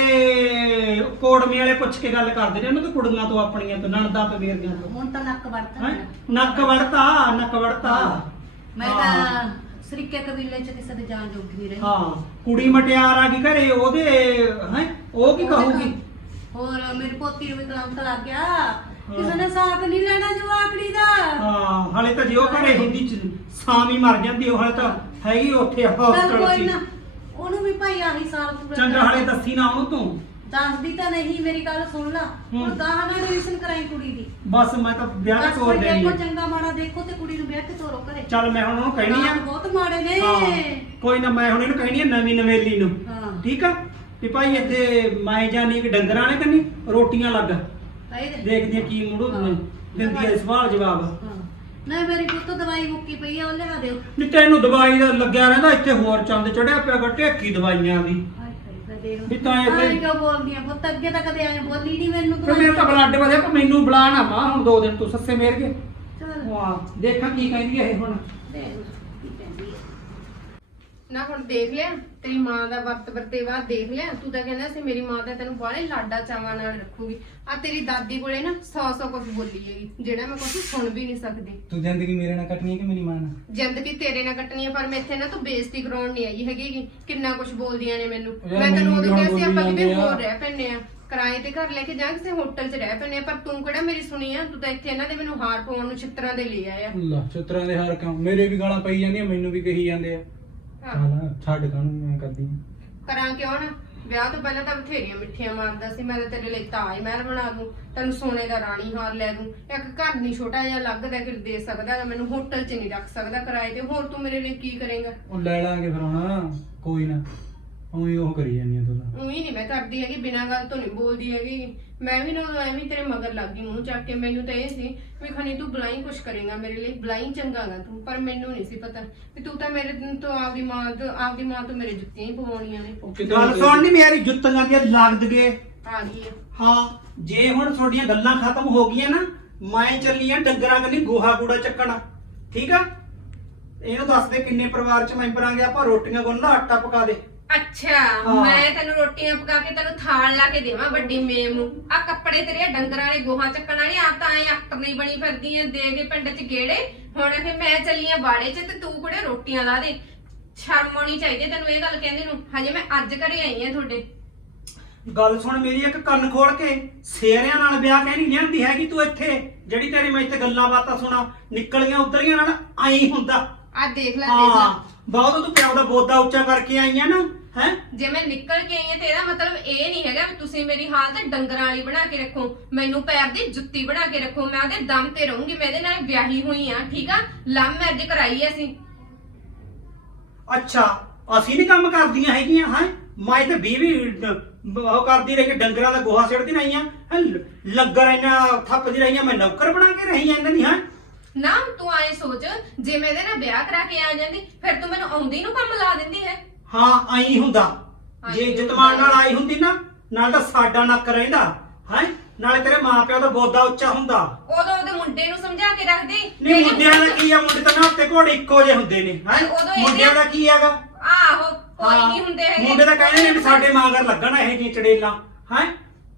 ਕੋੜਮੇ ਵਾਲੇ ਪੁੱਛ ਕੇ ਗੱਲ ਕਰਦੇ ਨੇ ਉਹਨਾਂ ਤੋਂ ਕੁੜੀਆਂ ਤੋਂ ਆਪਣੀਆਂ ਤੋਂ ਨਣਦਾਂ ਤੋਂ ਮੇਰੀਆਂ ਤੋਂ। ਹੁਣ ਤਾਂ ਨੱਕ ਵੜਤਾ। ਹੈਂ? ਨੱਕ ਵੜਤਾ ਨੱਕ ਵੜਤਾ। ਮੈਂ ਤਾਂ ਸਰੀਕੇ ਕਬੀਲੇ ਚ ਕਿਸੇ ਦੇ ਜਾਨ ਜੋਗੀ ਨਹੀਂ ਰਹੀ। ਹਾਂ ਕੁੜੀ ਮਟਿਆਰ ਆ ਗਈ ਘਰੇ ਉਹਦੇ ਹੈ? ਉਹ ਕੀ ਕਹੂਗੀ? ਹੋਰ ਮੇਰੀ ਪੋਤੀ ਨੂੰ ਵੀ ਕਲੰਕ ਲੱਗ ਗਿਆ। ਕਿਸੇ ਨੇ ਸਾਥ ਨਹੀਂ ਲੈਣਾ ਜਵਾਕੜੀ ਦਾ। ਹਾਂ ਹਲੇ ਤਾਂ ਜੇ ਉਹ ਘਰੇ ਹੁੰਦੀ ਚ ਸਾਮੀ ਮਰ ਜਾਂਦੀ ਉਹ ਹਲੇ ਤਾਂ ਹੈਗੀ ਉੱਥੇ ਚੱਲ ਹਸਪਤਾਲ ਕੋਈ 'ਚ। ਨਾ ਉਹਨੂੰ ਵੀ ਭਾਈ ਆਹੀ ਸਾਲ ਪੂਰਾ ਚੰਗਾ ਹਲੇ ਦੱਸੀ ਨਾ ਉਹਨੂੰ ਤੂੰ। ਦੱਸਦੀ ਤਾਂ ਨਹੀਂ ਮੇਰੀ ਗੱਲ ਸੁਣ ਲਾ। ਹੁਣ ਹੂੰ। ਗਾਹਾਂ ਨਾਲ ਰਿਲੇਸ਼ਨ ਕਰਾਈ ਕੁੜੀ ਦੀ। ਬਸ ਮੈਂ ਤਾਂ ਵਿਆਹ ਬਸ ਤੋਰ ਕੋਈ ਦੇਣੀ ਦੇਖੋ ਹੈ ਚੰਗਾ ਮਾੜਾ ਦੇਖੋ ਤੇ ਕੁੜੀ ਨੂੰ ਵਿਆਹ ਕੇ ਤੋਰੋ ਘਰੇ। ਚੱਲ ਮੈਂ ਹੁਣ ਉਹਨੂੰ ਕਹਿਣੀ ਆ। ਹਾਲਾਤ ਬਹੁਤ ਮਾੜੇ ਨੇ। ਹਾਂ ਕੋਈ ਨਾ ਮੈਂ ਹੁਣ ਇਹਨੂੰ ਕਹਿਣੀ ਆ ਨਵੀਂ ਨਵੇਲੀ ਨੂੰ। ਹਾਂ। ਠੀਕ ਆ? ਵੀ ਭਾਈ ਇੱਥੇ ਮੈਂ ਜਾਣੀ ਕਿ ਡੰਗਰਾਂ ਨੇ ਕੰਨੀ ਰੋਟੀਆਂ ਲੱਗ। ਕਹੀ ਦੇ ਦੇਖਦੇ ਆ ਕੀ ਮੁੜੂ ਹਾਂ। ਦਿੰਦੀ ਐ ਸਵਾਲ ਜਵਾਬ। ਹਾਂ। ਨਾ ਮੇਰੀ ਪੁੱਤ ਦਵਾਈ ਮੁੱਕੀ ਪਈ ਆ ਉਹ ਲਿਆ ਦਿਓ। ਨਹੀਂ ਤੈਨੂੰ ਦਵਾਈ ਦਾ ਲੱਗਿਆ ਰਹਿੰਦਾ ਇੱਥੇ ਹੋਰ ਚੰਦ ਚੜਿਆ ਪਿਆ ਗਾ ਢੇਕੀ ਦਵਾਈਆਂ ਦੀ। ਹਾਏ ਹਾਏ ਮੈਂ ਦੇਖ ਵੀ ਤਾਂ ਇਹ ਆਏ ਕੋਈ- ਕਿਉਂ ਬੋਲਦੀ ਆ ਪੁੱਤ ਅੱਗੇ ਤਾਂ ਕਦੇ ਆਏ ਬੋਲੀ ਨਹੀਂ ਮੈਨੂੰ ਫਿਰ ਮੇਰਾ ਤਾਂ ਬਲੱਡ ਵਧਿਆ ਪਰ ਮੈਨੂੰ ਬੁਲਾ ਨਾ ਮਾਂ ਹੁਣ ਦੋ ਦਿਨ ਤੂੰ ਸੱਸੇ ਮੇਰ ਕੇ। ਚੱਲ। ਵਾਹ ਦੇਖਾਂ ਕੀ ਕਹਿੰਦੀ ਐ ਇਹ ਹੁਣ। ਦੇਖ। ਆ। ਨਾ ਹੁਣ ਦੇਖ ਲਿਆ ਤੇਰੀ ਮਾਂ ਦਾ ਵਰਤ ਵਰਤੇਵਾ ਦੇਖ ਲਿਆ ਤੂੰ ਤਾਂ ਕਹਿੰਦਾ ਸੀ ਮੇਰੀ ਮਾਂ ਤਾਂ ਤੈਨੂੰ ਬਾਹਲੇ ਲਾਡਾ ਚਾਵਾਂ ਨਾਲ ਰੱਖੂਗੀ। ਆ ਤੇਰੀ ਦਾਦੀ ਕੋਲੇ ਨਾ 100 100 ਕੁਝ ਬੋਲੀ ਹੈਗੀ ਜਿਹੜਾ ਮੈਂ ਕੁਝ ਸੁਣ ਵੀ ਨਹੀਂ ਸਕਦੀ। ਤੂੰ ਜ਼ਿੰਦਗੀ ਮੇਰੇ ਨਾਲ ਕੱਟਣੀ ਹੈ ਕਿ ਮੇਰੀ ਮਾਂ ਨਾਲ? ਜ਼ਿੰਦਗੀ ਤੇਰੇ ਨਾਲ ਕੱਟਣੀ ਆ ਪਰ ਮੈਂ ਇੱਥੇ ਨਾ ਤੂੰ ਬੇਇੱਜ਼ਤੀ ਕਰਾਉਣ ਨਹੀਂ ਆਈ ਹੈਗੀ ਗੀ। ਕਿੰਨਾ ਕੁਝ ਬੋਲਦੀਆਂ ਨੇ ਮੈਨੂੰ। ਯਾਰ ਮੈਂ ਤੈਨੂੰ ਮੈਨੂੰ ਉਦੋਂ ਕਿਹਾ ਸੀ ਆਪਾਂ ਕਿਤੇ ਹੋਰ। ਰਹਿ ਪੈਨੇ ਆ ਕਿਰਾਏ ਤੇ ਘਰ ਲੈ ਕੇ ਜਾ ਕਿਸੇ ਹੋਟਲ 'ਚ ਰਹਿ ਪੈਨੇ ਆ ਪਰ ਤੂੰ ਕਿਹੜਾ ਮੇਰੀ ਸੁਣੀ ਆ? ਤੂੰ ਤਾਂ ਇੱਥੇ ਇਹਨਾਂ ਦੇ ਮੈਨੂੰ ਹਾਰ ਪਾਉਣ ਨੂੰ ਛਿੱਤਰਾਂ ਦੇ ਲੈ ਆਇਆ। ਅੱਲਾ ਚਤਰਾਂ ਦੇ ਹਾਰ ਕਿਉਂ? ਮੇਰੇ ਵੀ ਗਾਲਾਂ ਪਈ ਜਾਂਦੀਆਂ ਮੈਨੂੰ ਵੀ ਕਹੀ ਜਾਂਦੇ ਆ। ਹਾਂ। ਚੱਲ ਛੱਡ ਕਾਹਨੂੰ ਮੈਂ ਕਰਦੀ ਹਾਂ। ਕਰਾਂ ਕਿਉਂ ਨਾ? ਵਿਆਹ ਤੋਂ ਪਹਿਲਾਂ ਤਾਂ ਬਥੇਰੀਆਂ ਮਿੱਠੀਆਂ ਮਾਰਦਾ ਸੀ ਮੈਂ ਤਾਂ ਤੇਰੇ ਲਈ ਤਾਜ ਮਹਿਲ ਬਣਾ ਦੂੰ ਤੈਨੂੰ ਸੋਨੇ ਦਾ ਰਾਣੀ ਹਾਰ ਲੈ ਦੂੰ। ਇੱਕ ਘਰ ਨਹੀਂ ਛੋਟਾ ਜਿਹਾ ਲੱਗਦਾ ਕਿ ਦੇ ਸਕਦਾ ਮੈਨੂੰ ਹੋਟਲ 'ਚ ਨਹੀਂ ਰੱਖ ਸਕਦਾ ਕਿਰਾਏ ਤੇ। ਹੋਰ ਤੂੰ ਮੇਰੇ ਲਈ ਕੀ ਕਰੇਂਗਾ? ਉਹ ਲੈ ਲਾਂਗੇ ਫਿਰ ਹੁਣ ਕੋਈ ਨਾ। ਉਹੀ ਉਹ ਕਰੀ ਜਾਂਦੀ ਆ ਤੂੰ ਤਾਂ। ਉਹੀ ਨਹੀਂ ਮੈਂ ਕਰਦੀ ਹੈਗੀ ਬਿਨਾਂ ਗੱਲ ਤੋਂ ਨਹੀਂ ਬੋਲਦੀ ਹੈਗੀ। ਮੈਂ ਵੀ ਨਾ ਉਦੋਂ ਐਵੇਂ ਹੀ ਤੇਰੇ ਮਗਰ ਲੱਗ ਗਈ ਮੂੰਹ ਚੱਕ ਕੇ। ਮੈਨੂੰ ਤਾਂ ਇਹ ਸੀ ਵੀ ਖਣੀ ਤੂੰ ਬਲਾਈ ਕੁਛ ਕਰੇਗਾ ਮੇਰੇ ਲਈ ਬਲਾਈ ਚੰਗਾਗਾ ਤੂੰ ਪਰ ਮੈਨੂੰ ਨਹੀਂ ਸੀ ਪਤਾ ਵੀ ਤੂੰ ਤਾਂ ਮੇਰੇ ਤੋਂ ਆਪਦੀ ਮਾਂ ਤੋਂ ਆਪਦੀ ਮਾਂ ਤੋਂ ਮੇਰੇ ਜੁੱਤੀਆਂ ਹੀ ਪਵਾਉਣੀਆਂ ਨੇ। ਉਹ ਕਿਤੇ ਗੱਲ ਸੁਣ ਨੀ ਮੇਰੀ ਜੁੱਤੀਆਂ ਦੀਆਂ ਲੱਗਦ ਗਏ ਆ ਗਈ ਹੈ ਹਾਂ ਜੇ ਹੁਣ ਤੁਹਾਡੀਆਂ ਗੱਲਾਂ ਖਤਮ ਹੋ ਗਈਆਂ ਨਾ ਮੈਂ ਚੱਲੀ ਆ ਡੰਗਰਾਂ ਕੰਨੀ ਗੋਹਾ ਕੂੜਾ ਚੱਕਣ। ਠੀਕ ਆ? ਇਹਨੂੰ ਦੱਸ ਦੇ ਕਿੰਨੇ ਪਰਿਵਾਰ ਚ ਮੈਂਬਰਾਂ ਗਿਆ ਆਪਾਂ ਰੋਟੀਆਂ ਗੁੰਨ ਲਾ ਆਟਾ ਪਕਾ ਦੇ। ਅੱਛਾ ਹਾਂ। ਮੈਂ ਤੈਨੂੰ ਰੋਟੀਆਂ ਪਕਾ ਕੇ ਤੈਨੂੰ ਥਾਲ ਲਾ ਕੇ ਦੇਵਾਂ ਵੱਡੀ ਮੇਮ ਨੂੰ। ਆ ਕੱਪੜੇ ਤੇਰੇ ਆਹ ਡੰਗਰਾਂ ਵਾਲੇ ਗੋਹਾ ਚੱਕਣ ਵਾਲੇ ਆ ਤਾਂ ਐ ਅਕਟਰ ਨਹੀਂ ਬਣੀ ਫਿਰਦੀ ਐ ਦੇ ਕੇ ਪਿੰਡ 'ਚ ਗੇੜੇ। ਹੁਣ ਇਹ ਮੈਂ ਚੱਲੀ ਆ ਬਾੜੇ 'ਚ ਤੇ ਤੂੰ ਕੁੜੇ ਰੋਟੀਆਂ ਲਾ ਦੇ। ਸ਼ਰਮ ਆਉਣੀ ਚਾਹੀਦੀ ਤੈਨੂੰ ਇਹ ਗੱਲ ਕਹਿੰਦੇ ਨੂੰ। ਹਜੇ ਮੈਂ ਅੱਜ ਘਰੇ ਆਈ ਆ ਤੁਹਾਡੇ। ਗੱਲ ਸੁਣ ਮੇਰੀ ਇੱਕ ਕੰਨ ਖੋਲ ਕੇ। ਸੇਰਿਆਂ ਨਾਲ ਵਿਆਹ ਕਹਿ ਨਹੀਂ ਲਿਆਂਦੀ ਹੈਗੀ ਤੂੰ ਇੱਥੇ। ਜਿਹੜੀ ਤੇਰੀ ਮੈਂ ਇੱਥੇ ਗੱਲਾਂ ਬਾਤਾਂ ਸੁਣਾ ਨਿਕਲੀਆਂ ਉਧਰੀਆਂ ਨਾਲ ਆਈ ਹੁੰਦਾ। ਆ ਦੇਖ ਲੈ ਦੇਖ ਹਾਂ ਲੈ ਬਹੁਤ ਤੂੰ ਪਿਓ ਦਾ ਬੋਦਾ ਉੱਚਾ ਕਰਕੇ ਆਈਆਂ ਨਾ। ਹੈ? ਜੇ ਮੈਂ ਨਿਕਲ ਕੇ ਆਈ ਆ ਤੇ ਇਹਦਾ ਮਤਲਬ ਇਹ ਨਹੀਂ ਹੈਗਾ ਵੀ ਤੁਸੀਂ ਮੇਰੀ ਹਾਲਤ ਡੰਗਰਾਂ ਵਾਲੀ ਬਣਾ ਕੇ ਰੱਖੋ ਮੈਨੂੰ ਪੈਰ ਦੀ ਜੁੱਤੀ ਬਣਾ ਕੇ ਰੱਖੋ ਮੈਂ ਉਹਦੇ ਦਮ ਤੇ ਰਹੂੰਗੀ ਮੈਂ ਇਹਦੇ ਨਾਲ ਵਿਆਹੀ ਹੋਈ ਆ ਠੀਕ ਆ? ਲਵ ਮੈਰਿਜ ਕਰਾਈ ਐ ਅਸੀਂ। ਅੱਛਾ ਅਸੀਂ ਨਹੀਂ ਕੰਮ ਕਰਦੀਆਂ ਹੈਗੀਆਂ ਹੈ? ਮੈਂ ਤੇ 20 ਵੀ ਉਹ ਕਰਦੀ ਰਹੀ ਕਿ ਡੰਗਰਾਂ ਦਾ ਗੋਹਾ ਸਿੱਟਦੀ ਰਹੀਆਂ ਹੈਂ, ਲ- ਲੰਗਰ ਇਹਨਾਂ ਥੱਪਦੀ ਰਹੀਆਂ ਮੈਂ ਨੌਕਰ ਬਣਾ ਕੇ ਰਹੀ ਇਹਨਾਂ ਦੀ ਹਾਂ? ਨਾ ਤੂੰ ਆਏ ਸੋਚ ਜੇ ਮੈਂ ਇਹਦੇ ਨਾਲ ਵਿਆਹ ਕਰਾ ਕੇ ਆ ਜਾਂਦੀ ਫਿਰ ਤੂੰ ਮੈਨੂੰ ਆਉਂਦੀ ਨੂੰ ਕੰਮ ਲਾ ਦਿੰਦੀ ਹੈ। ਹਾਂ ਆਈ ਹੁੰਦਾ। ਜੇ। ਜਤਮਾਨ ਨਾਲ ਆਈ ਹੁੰਦੀ ਨਾ ਨਾਲ ਤਾਂ ਸਾਡਾ ਨੱਕ ਰਹਿੰਦਾ ਹੈ? ਨਾਲੇ ਤੇਰੇ ਮਾਪਿਓ ਦਾ ਬੋਦਾ ਉੱਚਾ ਹੁੰਦਾ। ਉਦੋਂ ਉਹਦੇ ਮੁੰਡੇ ਨੂੰ ਸਮਝਾ ਕੇ ਰੱਖਦੀ। ਨਹੀਂ ਮੁੰਡਿਆਂ ਦਾ ਕੀ ਆ? ਮੁੰਡੇ ਤਾਂ ਨਾ ਉੱਤੇ ਘੋੜੇ ਇੱਕੋ ਜਿਹੇ ਹੁੰਦੇ ਨੇ ਹੈ? ਉਦੋਂ ਇਹਦੇ- ਮੁੰਡਿਆਂ ਦਾ ਕੀ ਹੈਗਾ? ਆਹੋ ਕੋਈ ਹਾਂ, ਨਹੀਂ ਹੁੰਦੇ ਹੈਗੇ। ਮੁੰਡੇ ਤਾਂ ਕਹਿੰਦੇ ਨੇ ਵੀ ਸਾਡੇ ਮਾਂਗਰ ਲੱਗਣ ਇਹ ਜੀ ਚੜੇਲਾਂ ਹੈ?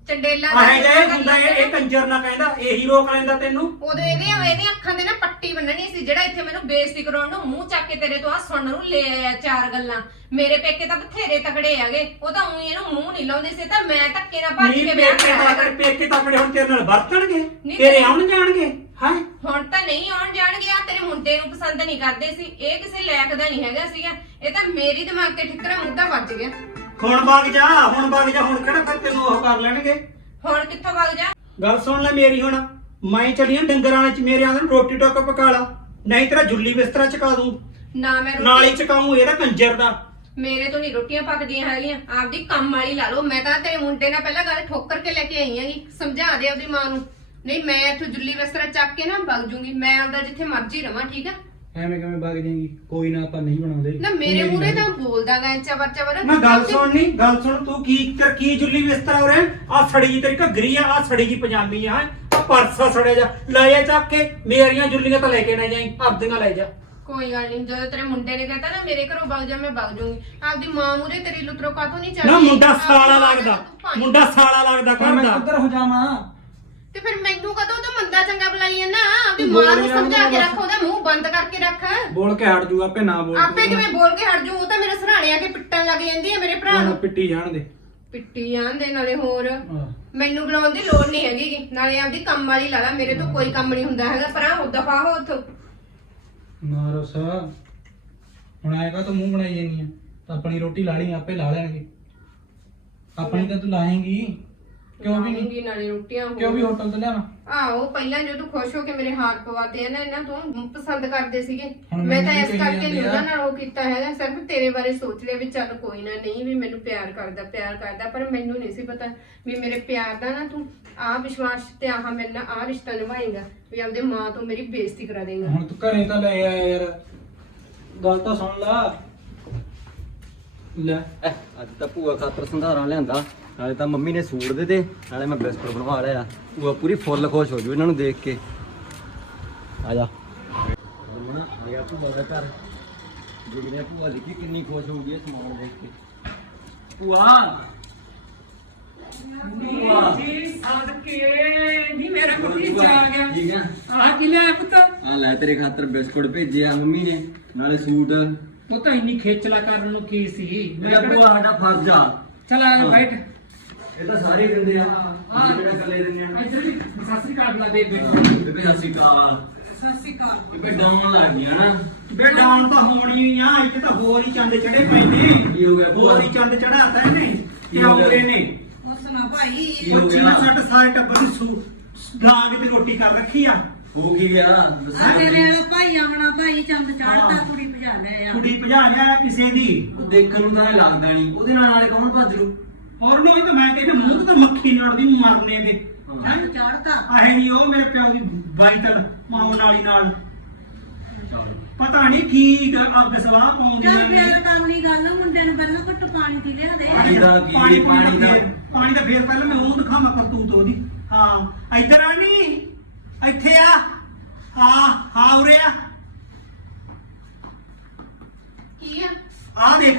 ਚੰਡੇਲਾ ਆਹੇ ਜੇ ਹੁੰਦਾ ਇਹ ਇਹ ਕੰਜਰ ਨਾ ਕਹਿੰਦਾ ਇਹੀ ਰੋਕ ਲੈਂਦਾ ਤੈਨੂੰ। ਉਦੋਂ ਇਹਦੀਆਂ ਇਹਦੀਆਂ ਅੱਖਾਂ ਦੇ ਨਾ ਪੱਟੀ ਬੰਨਣੀ ਸੀ ਜਿਹੜਾ ਇੱਥੇ ਮੈਨੂੰ ਬੇਇੱਜ਼ਤੀ ਕਰਾਉਣ ਨੂੰ ਮੂੰਹ ਚੱਕ ਕੇ ਤੇਰੇ ਤੋਂ ਆ ਸੁਣਨ ਨੂੰ ਲੈ ਆਇਆ ਚਾਰ ਗੱਲਾਂ। ਮੇਰੇ ਪੇਕੇ ਤਾਂ ਬਥੇਰੇ ਤਕੜੇ ਹੈਗੇ ਉਹ ਤਾਂ ਉਹੀ ਇਹਨੂੰ ਮੂੰਹ ਨਹੀਂ ਲਾਉਂਦੇ ਸੀ ਤਾਂ ਮੈਂ ਧੱਕੇ ਨਾਲ ਭੱਜ ਨਹੀਂ ਕੇ ਵਿਆਹ ਪੇਕੇ ਕਰਾਇਆ ਤਾਕੜੇ ਪੇਕੇ ਤਾਕੜੇ ਹੁਣ ਤੇਰੇ ਨਾਲ ਵਰਤਣਗੇ ਤੇਰੇ ਤੇ- ਆਉਣ ਜਾਣਗੇ ਹੈ? ਹੁਣ ਤਾਂ ਨਹੀਂ ਆਉਣ ਜਾਣਗੇ ਆ ਤੇਰੇ ਮੁੰਡੇ ਨੂੰ ਪਸੰਦ ਨਹੀਂ ਕਰਦੇ ਸੀ ਇਹ ਕਿਸੇ ਲਾਇਕ ਦਾ ਨਹੀਂ ਹੈਗਾ ਸੀਗਾ ਇਹ ਤਾਂ ਮੇਰੀ ਦਿਮਾਗ ਤੇ ਠਿਕਰਾ ਮੁੱਦਾ ਵੱਜ ਗਿਆ। ਹੁਣ ਵਗ ਜਾ ਹੁਣ ਵਗ ਜਾ ਹੁਣ ਕਿਹੜਾ ਫਿਰ ਤੈਨੂੰ ਉਹ ਕਰ ਲੈਣਗੇ? ਹੁਣ ਕਿੱਥੋਂ ਵਗ ਜਾ? ਗੱਲ ਸੁਣ ਲੈ ਮੇਰੀ ਹੁਣ ਮੈਂ ਚੱਲੀਆਂ ਡੰਗਰਾਂ ਵਿੱਚ ਮੇਰੇ ਆਂਦੇ ਰੋਟੀ ਟੋਕ ਪਕਾ ਲਾ ਨਹੀਂ ਤੇਰਾ ਜੁੱਲੀ ਬਿਸਤਰਾ ਚਕਾ ਦੂੰ। ਨਾ ਮੈਂ ਨਾਲ ਹੀ ਰੋਟੀ ਚਕਾਉਂ ਇਹਦਾ ਕੰਜਰ ਦਾ। ਮੇਰੇ ਤੋਂ ਨਹੀਂ ਰੋਟੀਆਂ ਪੱਕਦੀਆਂ ਹੈਗੀਆਂ ਆਪਦੀ ਕੰਮ ਵਾਲੀ ਲਾ ਲਓ ਮੈਂ ਤਾਂ ਤੇਰੇ ਮੁੰਡੇ ਨਾਲ ਪਹਿਲਾਂ ਗੱਲ ਠੋਕਰ ਕੇ ਲੈ ਕੇ ਆਈ ਆਂਗੀ ਸਮਝਾ ਦੇ ਆਪਦੀ ਮਾਂ ਨੂੰ। ਨਹੀਂ ਮੈਂ ਇੱਥੋਂ ਜੁੱਲੀ ਬਿਸਤਰਾ ਚੱਕ ਕੇ ਨਾ ਵਗ ਜੂੰਗੀ ਮੈਂ ਆਪਦਾ ਜਿੱਥੇ ਮਰਜ਼ੀ ਰਵਾਂ ਠੀਕ ਆ? ਐਵੇਂ ਕਿਵੇਂ ਵਗ ਜਾਏਗੀ? ਕੋਈ ਨਾ ਆਪਾਂ ਨਹੀਂ ਬਣਾਉਂਦੇ। ਨਾ ਮੇਰੇ ਮੂਹਰੇ ਤਾਂ ਬੋਲਦਾ ਗਾ ਚਵਰ ਚਵਰ ਮੈਂ ਗੱਲ ਸੁਣਨੀ ਗੱਲ ਸੁਣ ਤੂੰ ਕੀ ਤੇਰਾ ਕੀ ਜੁੱਲੀ ਬਿਸਤਰਾ ਹੋ ਰਿਹਾ? ਆ ਸੜੀ ਜੀ ਤੇਰੀ ਘੱਗਰੀ ਆ ਆ ਸੜੀ ਜੀ ਪਜਾਮੀ ਆ ਆ ਪਰਸਾ ਸੜਿਆ ਜਾ ਲੈ ਜਾ ਚੱਕ ਕੇ ਮੇਰੀਆਂ ਜੁੱਲੀਆਂ ਤਾਂ ਲੈ ਕੇ ਨਾ ਜਾਈ ਆਪਦੀਆਂ ਲੈ ਜਾ। ਕੋਈ ਗੱਲ ਨਹੀਂ ਜਦੋਂ ਤੇਰੇ ਮੁੰਡੇ ਨੇ ਕਹਤਾ ਨਾ ਮੇਰੇ ਘਰੋਂ ਵਗ ਜਾ ਮੈਂ ਵਗ ਜੂੰਗੀ ਆਪਦੀ ਮਾਂ ਮੂਹਰੇ ਤੇਰੀ ਲੁਤਰੋ ਕਾਤੋਂ ਨਹੀਂ ਚੱਲਦੀ? ਨਾ ਮੁੰਡਾ ਸਾਲਾ ਲੱਗਦਾ। ਮੁੰਡਾ ਸਾਲਾ ਲੱਗਦਾ ਪਰ ਮੈਂ ਕਿੱਧਰ ਹੋ ਜਾਵਾਂ? ਤੇ ਫਿਰ ਮੈਨੂੰ ਕਦੋਂ ਤਾਂ ਮੰਦਾ ਚੰਗਾ ਬੁਲਾਈ ਜਾਂਦਾ? ਆਪਦੀ ਤੂੰ ਮਾਂ ਨੂੰ ਸਮਝਾ ਕੇ। ਰੱਖ ਉਹਦਾ ਮੂੰਹ ਬੰਦ ਕਰਕੇ ਰੱਖ। ਬੋਲ ਕੇ ਹਟ ਜੂ ਆਪੇ ਨਾ ਬੋਲ ਆਪੇ ਕਿਵੇਂ ਬੋਲ ਕੇ ਹਟ ਜੂ? ਉਹ ਤਾਂ ਮੇਰੇ ਸਰਾਣੇ ਆ ਕੇ ਪਿੱਟਣ ਲੱਗ ਜਾਂਦੀ ਹੈ ਮੇਰੇ ਭਰਾ ਨੂੰ। ਪਿੱਟੀ ਜਾਣ ਦੇ। ਪਿੱਟੀ ਜਾਂਦੇ ਨਾਲੇ ਹੋਰ। ਮੈਨੂੰ ਬੁਲਾਉਣ ਦੀ ਲੋੜ ਨਹੀਂ ਹੈਗੀ। ਨਾਲੇ ਆਪਦੀ ਕੰਮ ਵਾਲੀ ਲਾ ਲਾ ਮੇਰੇ ਤੋਂ ਕੋਈ ਕੰਮ ਨਹੀਂ ਹੁੰਦਾ ਹੈਗਾ। ਪਰਾਂ ਹੋ ਦਫਾ ਹੋ ਉੱਥੋਂ। ਨਾ ਰਸਾ। ਹੁਣ ਆਏਗਾ ਤੂੰ ਮੂੰਹ ਬਣਾਈ ਜਾਨੀ ਆ। ਆਪਣੀ ਰੋਟੀ ਲਾ ਲਈ ਆਪੇ ਲਾ ਲੈਣਗੇ। ਆਪਣੀ ਤਾਂ ਤੂੰ ਲਾਏਂਗੀ। ਕਿਉਂ ਵੀ ਨਹੀਂ? ਲਾਉਂਗੀ ਨਾਲੇ ਰੋਟੀਆਂ। ਕਿਉਂ ਵੀ ਹੋਟਲ ਤੋਂ ਲਿਆਵਾਂ ਆਹੋ ਪਹਿਲਾਂ ਜਦੋਂ ਖੁਸ਼ ਹੋ ਕੇ ਮੇਰੇ ਹਾਰ ਪਵਾਤੇ ਆ ਨਾ ਇਹਨਾਂ ਤੋਂ ਪਸੰਦ ਕਰਦੇ ਸੀਗੇ। ਹੁਣ ਮੈਂ ਤਾਂ ਮੈਨੂੰ ਇਸ ਵੀ ਕਹੀ ਕਰਕੇ ਜਾਂਦੇ ਨਹੀਂ ਆ। ਉਹਨਾਂ ਨਾਲ ਉਹ ਕੀਤਾ ਹੈਗਾ ਸਿਰਫ ਤੇਰੇ ਬਾਰੇ ਸੋਚ ਲਿਆ ਵੀ ਚੱਲ ਕੋਈ ਨਾ ਨਹੀਂ ਵੀ ਮੈਨੂੰ ਪਿਆਰ ਕਰਦਾ ਪਿਆਰ ਕਰਦਾ ਪਰ ਮੈਨੂੰ ਨਹੀਂ ਸੀ ਪਤਾ ਵੀ ਮੇਰੇ ਪਿਆਰ ਦਾ ਨਾ ਤੂੰ ਆਹ ਵਿਸ਼ਵਾਸ ਤੇ ਆਹ ਮੇਰੇ ਨਾਲ ਆਹ ਰਿਸ਼ਤਾ ਨਿਭਾਏਗਾ ਵੀ ਆਪਦੇ ਮਾਂ ਤੋਂ ਮੇਰੀ ਬੇਇੱਜ਼ਤੀ ਕਰਾ ਦੇਗਾ। ਹੁਣ ਤੂੰ ਘਰੇ ਤਾਂ ਲੈ ਆਇਆ ਯਾਰ। ਗੱਲ ਤਾਂ ਸੁਣ ਲਾ। ਲੈ। ਅੱਜ ਤਾਂ ਭੂਆ ਖਾਤਰ ਸੰਧਾਰਾ ਲਿਆਂਦਾ। ਨਾਲੇ ਤਾਂ ਮੰਮੀ ਨੇ ਸੂਟ ਦੇ ਤੇ ਨਾਲੇ ਮੈਂ ਬਿਸਕੁਟ ਬਣਵਾ ਲਿਆ। ਭੂਆ ਪੂਰੀ ਫੁੱਲ ਖੁਸ਼ ਹੋ ਜੂ ਇਹਨਾਂ ਨੂੰ ਦੇਖ ਕੇ। ਆ ਜਾ। ਮੰਮਾ ਆ ਗਿਆ ਭੂਆ ਦੇ ਘਰ ਦੇਖਦੇ ਆ ਭੂਆ ਦੇਖੀ ਕਿੰਨੀ ਖੁਸ਼ ਹੋਊਗੀ ਇਹ ਸਮਾਨ ਦੇਖ ਕੇ ਭੂਆ ਭੂਆ ਜੀ ਸਦਕੇ ਨਹੀਂ ਮੇਰਾ ਭਤੀਜਾ ਆ ਗਿਆ ਠੀਕ ਆ ਆਹ ਕੀ ਲਿਆ ਪੁੱਤ ਆ ਲੈ ਤੇਰੇ ਖਾਤਰ ਬਿਸਕੁਟ ਭੇਜਿਆ ਮੰਮੀ ਨੇ ਨਾਲੇ ਸੂਟ। ਉਹ ਤਾਂ ਇੰਨੀ ਖੇਚਲਾ ਕਰਨ ਨੂੰ ਕੀ ਸੀ? ਮੇਰਾ ਭੂਆ ਸਾਡਾ ਫਰਜ਼ ਆ। ਚਲ ਆ। ਬੈਠ। ਇਹ ਤਾਂ ਸਾਰੇ ਦਿੰਦੇ ਆ। ਹਾਂ। ਅਸੀਂ ਕਿਹੜਾ ਇਕੱਲੇ ਦਿੰਦੇ ਆ। ਇੱਧਰ ਵੀ ਸਤਿ ਸ੍ਰੀ ਅਕਾਲ ਬੁਲਾ ਦੇ ਬੇਬੇ। ਸਤਿ ਸ਼੍ਰੀ ਅਕਾਲ। ਸਤਿ ਸ੍ਰੀ ਅਕਾਲ। ਬੇਬੇ ਡਾਉਣ ਲੱਗ ਗਈਆਂ ਨਾ। ਬੇ ਡਾਉਣ ਤਾਂ ਹੋਣੀ ਹੀ ਆ ਇੱਥੇ ਤਾਂ ਹੋਰ ਹੀ ਚੰਦ ਚੜੇ ਪਏ ਨੇ। ਕੀ ਹੋ ਗਿਆ? ਭੂਆ ਹੋਰ ਹੀ ਚੰਦ ਚੜਾਤਾ ਇਹਨੇ ਕੀ ਕੀ ਹੋ ਹੋ ਗਿਆ? ਗਏ ਨੇ ਮਸਨਾ ਭਾਈ। ਕੀ ਹੋ ਉਹ ਗਿਆ? ਚੀਨਾ ਸੱਟ ਸਾਰੇ ਟੱਬਰ ਨੂੰ ਸੂ ਲਾਗ ਤੇ ਰੋਟੀ ਕਰ ਰੱਖੀ ਆ। ਹੋ ਕੀ ਗਿਆ? ਆ ਦੱਸੋ ਤੇਰੇ। ਵਾਲਾ ਭਾਈ ਆਵਣਾ ਭਾਈ ਚੰਦ ਚੜਤਾ ਹਾਂ। ਕੁੜੀ ਭਜਾ ਲਿਆ। ਆ ਕੁੜੀ ਭਜਾ ਲਿਆ ਕਿਸੇ ਦੀ। ਦੇਖਣ ਨੂੰ ਤਾਂ ਲੱਗਦਾ ਨਹੀਂ। ਉਹਦੇ ਨਾਲ ਨਾਲੇ ਕੌਣ ਭੱਜ ਲੂ? ਹੋਰ ਨੂੰ ਵੀ ਤਾਂ ਮੈਂ ਕਹਿੰਦਾ ਮੂੰਹ ਤੋਂ ਤਾਂ ਮੱਖੀ ਨੜਦੀ ਮਰਨੇ ਦੇ। ਹਾਂ। ਚੜਤਾ ਆਹੇ ਨਹੀਂ ਉਹ ਮੇਰੇ ਪਿਓ ਦੀ ਬਾਈ ਤਲ ਮਾਂ ਨਾਲੀ ਨਾਲ। ਚਲੋ। ਪਤਾ ਨਹੀਂ ਕੀ ਗ- ਅੱਗ ਸਵਾਹ ਪਾਉਂਦੀਆਂ ਚੱਲ ਫੇਰ ਕੰਮ ਨਹੀਂ ਗੱਲ ਮੁੰਡੇ ਨੂੰ ਪਹਿਲਾਂ ਘੁੱਟ ਪਾਣੀ ਦੀ ਲਿਆ ਦੇ। ਪਾਣੀ ਦਾ ਕੀ ਪਾਣੀ ਪਾਣੀ ਦਾ ਫੇਰ- ਪਾਣੀ ਦਾ ਫੇਰ ਪਹਿਲਾਂ ਮੈਂ ਉਹ ਦਿਖਾਵਾਂ ਕਰਤੂਤ ਉਹਦੀ। ਹਾਂ ਇੱਧਰ ਆ ਨੀ ਇੱਥੇ ਆ। ਹਾਂ ਹਾਂ ਉਰੇ ਆ। ਕੀ ਆ? ਆ ਦੇਖ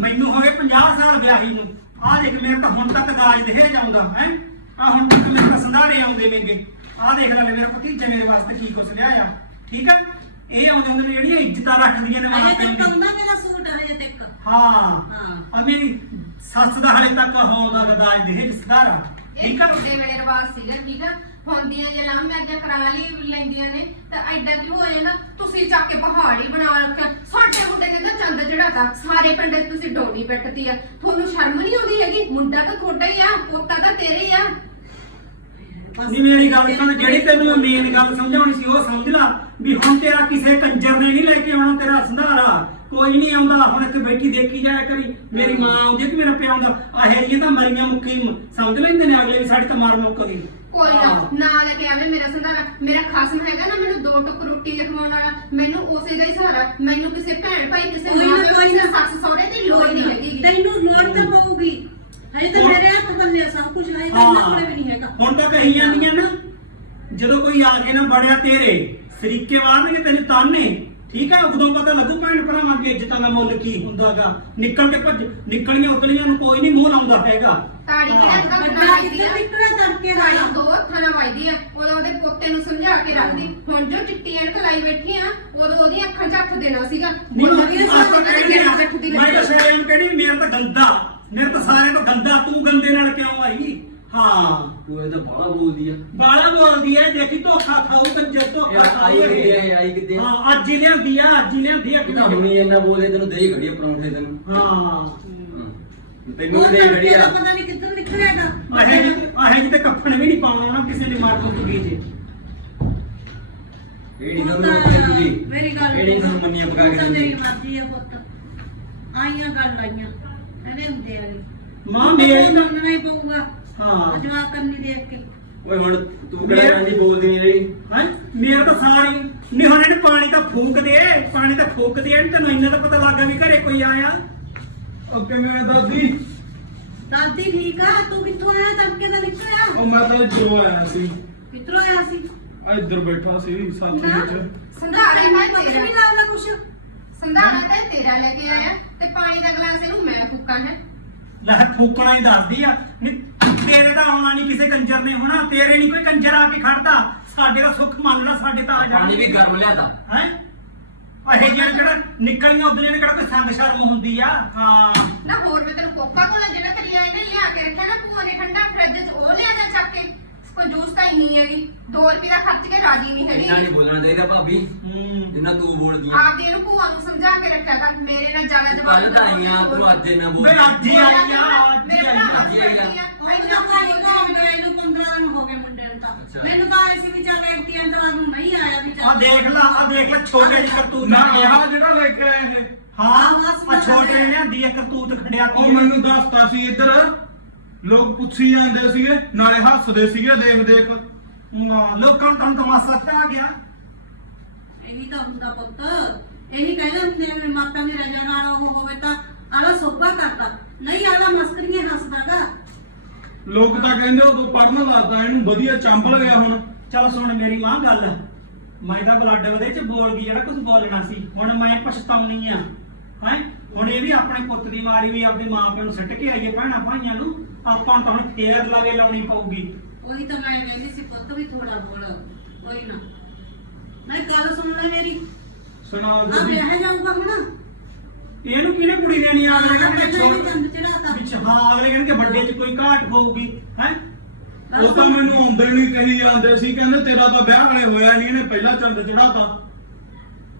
ਮੈਨੂੰ ਹੋ ਗਏ 50 ਸਾਲ ਵਿਆਹੀ ਨੂੰ। ਆ ਦੇਖ ਮੇਰੇ ਤਾਂ ਹੁਣ ਤੱਕ ਦਾਜ ਦੇਹ ਜਾਉਂਦਾ ਹੈ? ਆ ਹੁਣ ਤੱਕ ਮੇਰੇ ਤਾਂ ਸੰਧਾਰੇ ਆਉਂਦੇ ਨੇਗੇ। ਆ ਦੇਖ ਲੈ ਮੇਰਾ ਭਤੀਜਾ ਮੇਰੇ ਵਾਸਤੇ ਕੀ ਕੁਛ ਲਿਆ ਆ ਠੀਕ ਆ? ਇਹ ਆਉਂਦੇ ਹੁੰਦੇ ਨੇ ਜਿਹੜੀਆਂ ਇੱਜ਼ਤਾਂ ਰੱਖਦੀਆਂ ਨੇ ਮਾਂ ਅਜੇ ਪਿਓ ਤੱਕ ਦੀ। ਆਉਂਦਾ ਮੇਰਾ ਸੂਟ ਹਜੇ ਤੱਕ। ਹਾਂ। ਹਾਂ। ਆ ਮੇਰੀ ਸੱਸ ਦਾ ਹਲੇ ਤੱਕ ਹੋਉਂਦਾ ਦਾਜ ਦੇਹ ਸੰਧਾਰਾ ਇਹ ਠੀਕ ਆ? ਤੁਹਾਡੇ ਵੇਲੇ ਰਿਵਾਜ ਸੀਗਾ ਠੀਕ ਆ? ਹੁੰਦੀਆਂ ਜੇ ਲੰਮ ਮੈਰਿਜ ਕਰਾ ਲਈ ਲੈਂਦੀਆਂ ਨੇ। ਤਾਂ ਐਡਾ ਕੀ ਹੋ ਜਾਂਦਾ ਤੁਸੀਂ ਚੱਕ ਕੇ ਪਹਾੜੀ ਬਣਾ ਰੱਖਿਆ। ਸਾਡੇ ਮੁੰਡੇ ਨੇ ਤਾਂ ਚੰਦ ਚੜਾਤਾ ਸਾਰੇ ਪਿੰਡ 'ਚ ਤੁਸੀਂ ਡੋਲੀ ਪਿੱਟਦੀ ਆ। ਤੁਹਾਨੂੰ ਸ਼ਰਮ ਨਹੀਂ ਆਉਂਦੀ ਹੈਗੀ? ਮੁੰਡਾ ਤਾਂ ਤੁਹਾਡਾ ਹੀ ਆ, ਪੋਤਾ ਤਾਂ ਤੇਰੇ ਹੀ ਆ। ਨਹੀਂ, ਮੇਰੀ ਗੱਲ ਸੁਣ, ਜਿਹੜੀ ਤੈਨੂੰ ਮੇਨ ਗੱਲ ਸਮਝਾਉਣੀ ਸੀ, ਉਹ ਸਮਝ ਲਾ। ਵੀ ਹੁਣ ਤੇਰਾ ਕਿਸੇ ਕੰਜਰ ਨੇ ਨਹੀਂ ਲੈ ਕੇ ਆਉਣਾ, ਤੇਰਾ ਸੰਧਾਰਾ। ਕੋਈ ਨਹੀਂ ਆਉਂਦਾ ਹੁਣ ਇੱਥੇ ਬੈਠੀ ਦੇਖੀ ਜਾਇਆ ਕਰੀ। ਮੇਰੀ ਮਾਂ ਆਉਂਦੀ ਹੈ ਕਿ ਮੇਰਾ ਪਿਓ ਆਉਂਦਾ? ਆਹੇ ਜੀ ਤਾਂ ਮਰੀਆਂ ਮੁੱਕੀ ਮ- ਸਮਝ ਲੈਂਦੇ ਨੇ ਅਗਲੇ ਵੀ ਸਾਡੀ ਤਾਂ ਮਾਰ ਮੁੱਕਦੀ ਕੋਈ ਨਾ ਨਾ ਲੈ ਕੇ ਆਵੇ ਮੇਰਾ ਸੰਧਾਰਾ। ਮੇਰਾ ਖਾਸਮ ਹੈਗਾ ਨਾ ਮੈਨੂੰ ਦੋ ਟੁਕ ਰੋਟੀ ਖਵਾਉਣ ਵਾਲਾ। ਮੈਨੂੰ ਉਸੇ ਦਾ ਹੀ ਸਹਾਰਾ। ਮੈਨੂੰ ਕਿਸੇ ਭੈਣ ਭਾਈ ਕਿਸੇ ਕੋਈ ਨਾ ਕੋਈ ਕਿਸੇ ਨਾ। ਸੱਸ ਸਹੁਰੇ ਦੀ ਲੋੜ ਨਹੀਂ ਹੈਗੀ। ਤੈਨੂੰ ਲੋੜ ਤਾਂ ਪਊਗੀ। ਹਜੇ ਤਾਂ ਹੁਣ- ਮੇਰੇ ਹੱਥ ਬੰਨੇ ਸਭ ਕੁਝ ਹਜੇ ਤਾਂ ਇਹਨਾਂ ਕੋਲੇ ਵੀ ਨਹੀਂ ਹੈਗਾ। ਹੁਣ ਤਾਂ ਕਹੀ ਜਾਂਦੀਆਂ ਨਾ ਜਦੋਂ ਕੋਈ ਆ ਕੇ ਨਾ ਬੜਿਆ ਤੇਰੇ ਸਰੀਕੇ ਵਾਰਨਗੇ ਤੈਨੂੰ ਤਾਨੇ। ਠੀਕ ਆ? ਉਦੋਂ ਪਤਾ ਲੱਗੂ ਭੈਣ ਭਰਾਵਾਂ ਦੀ ਇੱਜ਼ਤਾਂ ਦਾ ਮੁੱਲ ਕੀ ਹੁੰਦਾਗਾ। ਨਿਕਲ ਕੇ ਭੱਜ ਨਿਕਲੀਆਂ ਉਤਲੀਆਂ ਨੂੰ ਕੋਈ ਨਹੀਂ ਮੂੰਹ ਲਾਉਂਦਾ ਹੈਗਾ। ਤਾੜੀ ਕਿਹੜਾ ਵੱਡਾ ਕਿੱਧਰ ਨਿਕਲਿਆ ਤੜਕੇ ਦਾ? ਤਾੜੀ ਦੋ ਹੱਥਾਂ ਨਾਲ ਵੱਜਦੀ ਆ। ਉਦੋਂ ਉਹਦੇ ਪੋਤੇ ਨੂੰ ਸਮਝਾ ਕੇ ਰੱਖਦੀ। ਹੁਣ ਜੋ ਚਿੱਟੀ ਐਨਕ ਲਾਈ ਬੈਠੀ ਆ ਉਦੋਂ ਉਹਦੀਆਂ ਅੱਖਾਂ 'ਚ ਹੱਥ ਦੇਣਾ ਸੀਗਾ। ਹੁਣ ਮੈਂ ਉਹਦੀਆਂ ਅੱਜ ਸਾਹਮਣੇ ਤੱਕ ਕਿਹੜਾ ਬੈਠਦੀ ਮੈਂ ਤਾਂ ਕਿਹੜੀ ਮੇਰਾ ਤਾਂ ਗੰਦਾ। ਮੇਰੇ ਤਾਂ ਸਾਰੇ ਤੋਂ ਗੰਦਾ। ਤੂੰ ਗੰਦੇ ਨਾਲ ਕਿਉਂ ਆਈ? ਹਾਂ। ਤੂੰ ਇਹ ਤਾਂ ਬਾਹਲਾ ਬੋਲਦੀ ਆ। ਬਾਲਾ ਬੋਲਦੀ ਐ ਦੇਖੀ ਧੋਖਾ ਖਾਊ ਕੰਜਰ ਧੋਖਾ ਯਾਰ ਆਈ ਖਾਊ ਆ ਇਹ। ਆਈ ਕਿੱਥੇ ਆ? ਹਾਂ ਅੱਜ ਹੀ ਲਿਆਂਦੀ ਆ ਅੱਜ ਹੀ ਲਿਆਂਦੀ ਆ। ਇਹ ਤਾਂ ਹੁਣੀ ਇੰਨਾ ਬੋਲੇ ਤੈਨੂੰ ਦੇ ਖੜੀ ਆ ਪਰੌਂਠੇ ਤੈਨੂੰ। ਹਾਂ। ਹਾਂ। ਤੈਨੂੰ ਉਹ ਵੀ ਦੇ ਖੜੀ ਤੜਕੇ ਆ। ਦਾ ਪਤਾ ਨਹੀਂ ਕਿੱਧਰ ਨਿਕਲਿਆਗਾ ਆਹੇ ਜਿਹੇ- ਆਹੇ ਜਿਹੇ ਤੇ ਕੱਫਣ ਵੀ ਨਹੀਂ ਪਾਉਣਾ ਨਾ ਕਿਸੇ ਨੇ ਮਾਰ ਮੁੱਕ ਗਈ ਜੇ। ਕਿਹੜੀ ਤੁਹਾਨੂੰ ਮੰਮੀ ਮੇਰੀ ਗੱਲ ਕਿਹੜੀ ਤੁਹਾਨੂੰ ਮੰਮੀਆਂ ਪਕਾ ਕੇ ਤਾਂ ਤੇਰੀ ਦਿੰਦੀ ਮਰਜ਼ੀ ਹੈ ਪੁੱਤ। ਆਈਆਂ ਗੱਲ ਆਈਆਂ। ਕਹਿੰਦੇ ਹੁੰਦੇ ਆ ਮਾਂ ਮੇਰੀ ਤਾਂ ਮੰਨਣਾ ਹੀ ਪਊਗਾ। ਹਾਂ। ਜਵਾਬ ਕਰਨੀ ਦੇਖ ਕੇ। ਓਏ ਹੁਣ ਤੂੰ ਕਿਹੜਾ ਇੰਨੀ ਬੋਲਦੀ ਨਹੀਂ ਰਹੀ? ਹਾਂ? ਮੇਰਾ ਤਾਂ ਸਾਰੀ ਨਹੀਂ। ਹੁਣ ਇਹਨੇ ਪਾਣੀ ਤਾਂ ਫੂਕ ਦੇ ਪਾਣੀ ਤਾਂ ਫੂਕ ਦੇ ਇਹਨੂੰ ਤੈਨੂੰ ਇੰਨਾ ਤਾਂ ਪਤਾ ਲੱਗਾ ਵੀ ਘਰੇ ਕੋਈ ਆਇਆ। ਓਕੇ ਮੇਰੇ ਦਾਦੀ? ਦਾਦੀ ਠੀਕ ਆ? ਤੂੰ ਕਿੱਥੋਂ ਆਇਆ? ਤੜਕੇ ਦਾ ਨਿਕਲਿਆ ਉਹ ਮੈਂ ਤਾਂ ਇੱਧਰੋਂ ਆਇਆ ਸੀ। ਕਿੱਧਰੋਂ ਆਇਆ ਸੀ? ਆ ਇੱਧਰ ਬੈਠਾ ਸੀ ਸਾਥੀ। ਵਿੱਚ। ਸੰਧਾਰਾ ਮੈਂ ਤੇਰਾ। ਨਹੀਂ ਲੱਗਦਾ ਕੁਛ। ਸੰਧਾਰਾ ਤਾਂ ਇਹ ਤੇਰਾ ਲੈ ਕੇ ਆਇਆ। ਤੇ ਪਾਣੀ ਦਾ ਗਲਾਸ ਇਹਨੂੰ ਮੈਂ ਫੂਕਾਂ ਹੈ। ਲੈ ਫੂਕਣਾ ਹੀ ਦੱਸਦੀ ਆ। ਨਹੀਂ ਤੇਰੇ ਤਾਂ ਆਉਣਾ ਨਹੀਂ ਕਿਸੇ ਕੰਜਰ ਨੇ ਹੋਣਾ ਤੇਰੇ ਨਹੀਂ ਕੋਈ ਕੰਜਰ ਆ ਕੇ ਖੜਦਾ। ਸਾਡੇ ਦਾ ਸੁੱਖ ਮੰਨਣਾ ਸਾਡੇ ਤਾਂ ਆ ਪਾਣੀ ਜਾਣ ਵੀ ਗਰਮ ਲਿਆਦਾ। ਹੈ? ਇਹ ਜਿਹੜਾ ਕਿਹੜਾ ਨਿਕਲੀਆਂ ਉਦੋਂ ਨੇ ਕਿਹੜਾ ਕੋਈ ਸੰਗ ਸ਼ਰਮ ਹੁੰਦੀ ਆ? ਹਾਂ। ਨਾ ਹੋਰ ਮੈਂ ਤੈਨੂੰ ਕੋਕਾ ਕੋਲਾ ਜਿਹੜਾ ਤੇਰੀ ਆਈ ਨੇ ਲਿਆ ਕੇ ਰੱਖਿਆ ਨਾ ਭੂਆ ਨੇ ਠੰਡਾ ਫਰਿੱਜ 'ਚ ਉਹ ਲਿਆ ਜਾ ਚੱਕ ਕੇ। ਕੰਜੂਸ ਤਾਂ ਇੰਨੀ ਹੈਗੀ। 2 ਰੁਪਏ ਦਾ ਖਰਚ ਕੇ ਰਾਜੀ ਨਹੀਂ ਇੰਨਾ ਨਹੀਂ ਹੈਗੀ ਬੋਲਣਾ ਚਾਹੀਦਾ ਭਾਬੀ। ਹੂੰ। ਜਿੰਨਾ ਤੂੰ ਬੋਲਦੀ ਆ। ਆਪਦੀ ਇਹਨੂੰ ਭੂਆ ਨੂੰ ਸਮਝਾ ਕੇ ਰੱਖਿਆ ਕਰ। ਮੇਰੇ ਨਾਲ ਜ਼ਿਆਦਾ ਜਵਾਬ ਕੱਲ ਤਾਂ ਆਈਆਂ ਤੂੰ ਅੱਜ ਇੰਨਾ ਬੋਲ ਵੇ ਅੱਜ ਹੀ ਆਈ ਆ ਅੱਜ ਹੀ ਆਈ ਆ ਅੱਜ ਹੀ ਆਈ ਆ। ਇੰਨਾ ਭਾਈ ਘਰ ਗਏ ਨੂੰ 15 ਦਿਨ ਹੋ ਗਏ ਮੁੰਡੇ ਨੂੰ ਤਾਂ ਅੱਛਾ। ਮੈਨੂੰ ਤਾਂ ਐਸੀ ਵੀ ਚੱਲ ਐਕਟੀਆਂ ਦਾ ਨੂੰ ਨਹੀਂ ਆਇਆ ਵੀ ਚੱਲ ਆ ਦੇਖ ਲਾ ਆ ਦੇਖ ਲੈ ਛੋਟੇ ਜਿਹੇ ਕਰਤੂਤ ਨਾ ਖੰਡਿਆ। ਆਹ ਜਿਹੜਾ ਲੈ ਕੇ ਆਏ ਇਹ ਹਾਂ ਆ ਛੋਟੇ ਨੇ ਦੀ ਕਰਤੂਤ ਖੰਡਿਆ ਉਹ ਮੈਨੂੰ ਦੱਸਤਾ ਸੀ ਇੱਧਰ। ਲੋਕ ਪੁੱਛੀ ਜਾਂਦੇ ਸੀਗੇ ਨਾਲੇ ਹੱਸਦੇ ਸੀਗੇ ਦੇਖ ਦੇਖ। ਲੋਕਾਂ ਨੂੰ ਤਾਂ ਤਮਾਸ਼ਾ ਤੇ ਆ ਗਿਆ। ਇਹੀ ਤਾਂ ਹੁੰਦਾ ਪੁੱਤ। ਇਹੀ ਕਹਿੰਦੇ ਹੁੰਦੇ ਨੇ ਮਾਤਾ ਦੀ ਰਜਾ ਨਾਲ ਉਹ ਹੋਵੇ ਤਾਂ ਆਲਾ ਸੋਭਾ ਕਰਦਾ। ਨਹੀਂ ਆਲਾ ਮਸਕਰੀਆਂ ਹੱਸਦਾਗਾ। ਲੋਕ ਤਾਂ ਕਹਿੰਦੇ ਉਦੋਂ ਪੜਨ ਲੱਗਦਾ ਇਹਨੂੰ ਵਧੀਆ ਚੰਬਲ ਗਿਆ ਹੁਣ। ਚੱਲ ਸੁਣ ਮੇਰੀ ਮਾਂ ਗੱਲ। ਮੈਂ ਤਾਂ ਬਲੱਡ ਵਧੇ ਚ ਬੋਲ ਗਈ ਜਿਹੜਾ ਕੁਝ ਬੋਲਣਾ ਸੀ। ਹੁਣ ਮੈਂ ਪਛਤਾਉਣੀ ਆ। ਹੈ? ਹੁਣ ਇਹ ਵੀ ਆਪਣੇ ਪੁੱਤ ਦੀ ਮਾਰੀ ਵੀ ਆਪਣੇ ਮਾਪਿਆਂ ਨੂੰ ਸਿੱਟ ਕੇ ਆਈਏ ਭੈਣਾਂ ਭਾਈਆਂ ਨੂੰ ਆਪਾਂ ਨੂੰ ਤਾਂ ਹੁਣ ਫੇਰ ਲਵੇ ਲਾਉਣੀ ਪਊਗੀ। ਉਹੀ ਤਾਂ ਮੈਂ ਕਹਿੰਦੀ ਸੀ ਪੁੱਤ ਵੀ ਥੋੜਾ ਬੋਲ ਕੋਈ ਨਾ। ਮੈਂ ਗੱਲ ਸੁਣ ਲੈ ਮੇਰੀ। ਸੁਣਾਓ ਆ ਤੁਸੀਂ? ਵਿਆਹ ਜਾਊਗਾ ਹੁਣ। ਇਹਨੂੰ ਕਿਹਨੇ ਕੁੜੀ ਦੇਣੀ ਆ? ਅਗਲੇ ਕਹਿੰਦੇ ਵਿੱਚ ਹਾਂ ਅਗਲੇ ਕਹਿੰਦੇ ਵੱਡੇ ਚ ਕੋਈ ਘਾਟ ਹੋਊਗੀ। ਹੈ? ਉਹ ਤਾਂ ਮੈਨੂੰ ਆਉਂਦੇ ਨਹੀਂ ਕਹੀ ਜਾਂਦੇ ਸੀ ਕਹਿੰਦੇ ਤੇਰਾ ਤਾਂ ਵਿਆਹ ਹਲੇ ਹੋਇਆ ਨਹੀਂ ਇਹਨੇ ਪਹਿਲਾਂ ਚੰਦ ਚੜਾਤਾ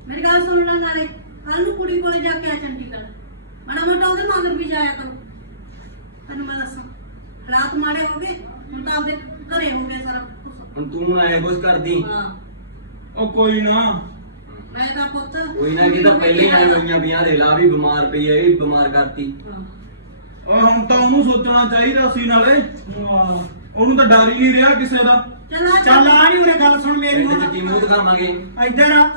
ਮੇਰੀ ਗੱਲ ਸੁਣ ਲੈ ਨਾਲੇ ਕੱਲ ਨੂੰ ਕੁੜੀ ਕੋਲੇ ਜਾ ਕੇ ਆ ਚੰਡੀਗੜ੍ਹ। ਮਾੜਾ ਮੋਟਾ ਉਹਦੇ ਮਗਰ ਵੀ ਜਾਇਆ ਕਰੋ। ਤੈਨੂੰ ਮੈਂ ਦੱਸਾਂ ਹਾਲਾਤ ਮਾੜੇ ਹੋ ਗਏ ਹੁਣ ਤਾਂ ਆਪਦੇ ਘਰੇ ਹੋ ਗਏ ਸਾਰਾ ਕੁਛ। ਹੁਣ ਤੂੰ ਐ ਕੁਛ ਕਰਦੀ? ਹਾਂ। ਉਹ ਕੋਈ ਨਾ। ਮੈਂ ਤਾਂ ਪੁੱਤ ਕੋਈ ਨਾ ਕਿ ਤਾਂ ਪਹਿਲੇ ਹੀ ਆਏ ਹੋਈਆਂ ਵਿਆਹ ਦੇ ਲਾ ਵੀ ਬਿਮਾਰ ਪਈ ਐ ਵੀ ਬਿਮਾਰ ਕਰਤੀ। ਹਾਂ। ਉਹ ਹੁਣ ਤਾਂ ਉਹਨੂੰ ਸੋਚਣਾ ਚਾਹੀਦਾ ਸੀ ਨਾਲੇ। ਉਹਨੂੰ ਤਾਂ ਡਰ ਹੀ ਨਹੀਂ ਰਿਹਾ ਕਿਸੇ ਦਾ। ਚੱਲ ਆ ਚੱਲ ਆ ਨੀ ਉਰੇ ਗੱਲ ਸੁਣ ਮੇਰੀ ਪਿੰਡ ਚ ਕੀ ਮੂੰਹ ਦਿਖਾਵਾਂਗੇ? ਇੱਧਰ ਆ।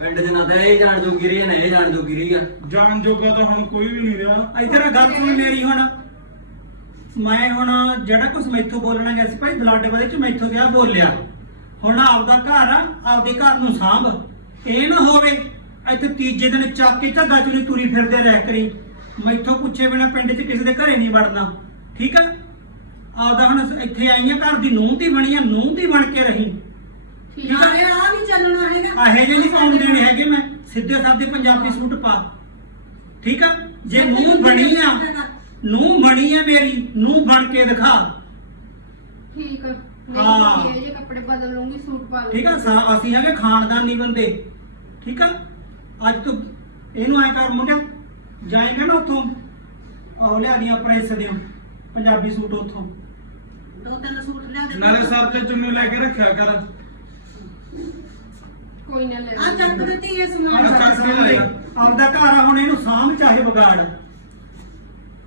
ਪਿੰਡ ਚ ਨਾ ਤਾਂ ਇਹ ਜਾਣ ਜੋਗੀ ਰਹੀ ਨਾ ਇਹ ਜਾਣ ਜੋਗੀ ਰਹੀ ਆ। ਜਾਣ ਜੋਗਾ ਤਾਂ ਹੁਣ ਕੋਈ ਵੀ ਨਹੀਂ ਰਿਹਾ। ਇੱਧਰ ਆ ਗੱਲ ਸੁਣ ਮੇਰੀ ਹੁਣ। ਮੈਂ ਹੁਣ ਜਿਹੜਾ ਕੁਝ ਮੈਥੋਂ ਬੋਲਣਾ ਗਿਆ ਸੀ ਭਾਈ ਬਲੱਡ ਵਧੇ ਚ ਮੈਥੋਂ ਗਿਆ ਬੋਲਿਆ? ਹੁਣ ਆਪਦਾ ਘਰ ਆ ਆਪਦੇ ਘਰ ਨੂੰ ਸਾਂਭ। ਇਹ ਨਾ ਹੋਵੇ ਇੱਥੇ ਤੀਜੇ ਦਿਨ ਚੱਕ ਕੇ ਝੱਗਾ ਚੁਣੀ ਤੁਰੀ ਫਿਰਦੇ ਰਹਿ ਕਰੀ। ਮੈਥੋਂ ਪੁੱਛੇ ਬਿਨਾ ਪਿੰਡ 'ਚ ਕਿਸੇ ਦੇ ਘਰੇ ਨਹੀਂ ਵੜਨਾ। ਠੀਕ ਆ? ਆਪਦਾ ਹੁਣ ਇੱਥੇ ਆਈਆਂ ਘਰ ਦੀ ਨੂੰਹ ਦੀ ਬਣੀ ਆ ਨੂੰਹ ਦੀ ਬਣ ਕੇ ਰਹੀ। ਠੀਕ ਆ ਨਾਲੇ ਆ ਵੀ ਚੱਲਣਾ ਹੈਗਾ। ਆਹੇ ਜੇ ਨਹੀਂ ਪਾਉਣ ਦੇਣੇ ਹੈਗੇ ਮੈਂ ਸਿੱਧੇ ਸਾਦੇ ਪੰਜਾਬੀ ਸੂਟ ਪਾ। ਠੀਕ ਆ? ਜੇ ਨੂੰਹ ਬਣੀ ਆ ਨੂੰਹ ਬਣੀ ਆ ਮੇਰੀ ਨੂੰਹ ਬਣ ਕੇ ਦਿਖਾ। ਠੀਕ ਆ। ਹਾਂ। ਇਹ ਜੇ ਕੱਪੜੇ ਬਦਲ ਲੂੰਗੀ ਸੂਟ ਪਾ ਲੂੰਗੀ ਠੀਕ ਆ ਸਾ- ਅਸੀਂ ਹੈਗੇ ਖਾਨਦਾਨੀ ਬੰਦੇ। ਠੀਕ ਆ? ਅੱਜ ਤੋਂ ਇਹਨੂੰ ਐ ਕਰ ਮੁੰਡਿਆ ਜਾਏਗਾ ਨਾ ਉੱਥੋਂ। ਆਹ ਲਿਆ ਦੀਆਂ ਪ੍ਰੈਸ ਦੀਆਂ ਪੰਜਾਬੀ ਸੂਟ ਉੱਥੋਂ। ਦੋ ਤਿੰਨ ਸੂਟ ਲਿਆ ਦੇ ਨਾਲੇ ਸਰ ਤੇ ਚੁੰਨੀ ਲੈ ਕੇ ਰੱਖਿਆ ਕਰ। ਕੋਈ ਨਾ ਲੈ ਆ ਚੱਕ ਦਿੱਤੀ ਇਹ ਆਹ ਸਮਾਨ ਚੱਕ ਕੇ ਲਿਆ। ਆਪਦਾ ਘਰ ਆ ਹੁਣ ਇਹਨੂੰ ਸਾਂਭ ਚਾਹੇ ਵਿਗਾੜ।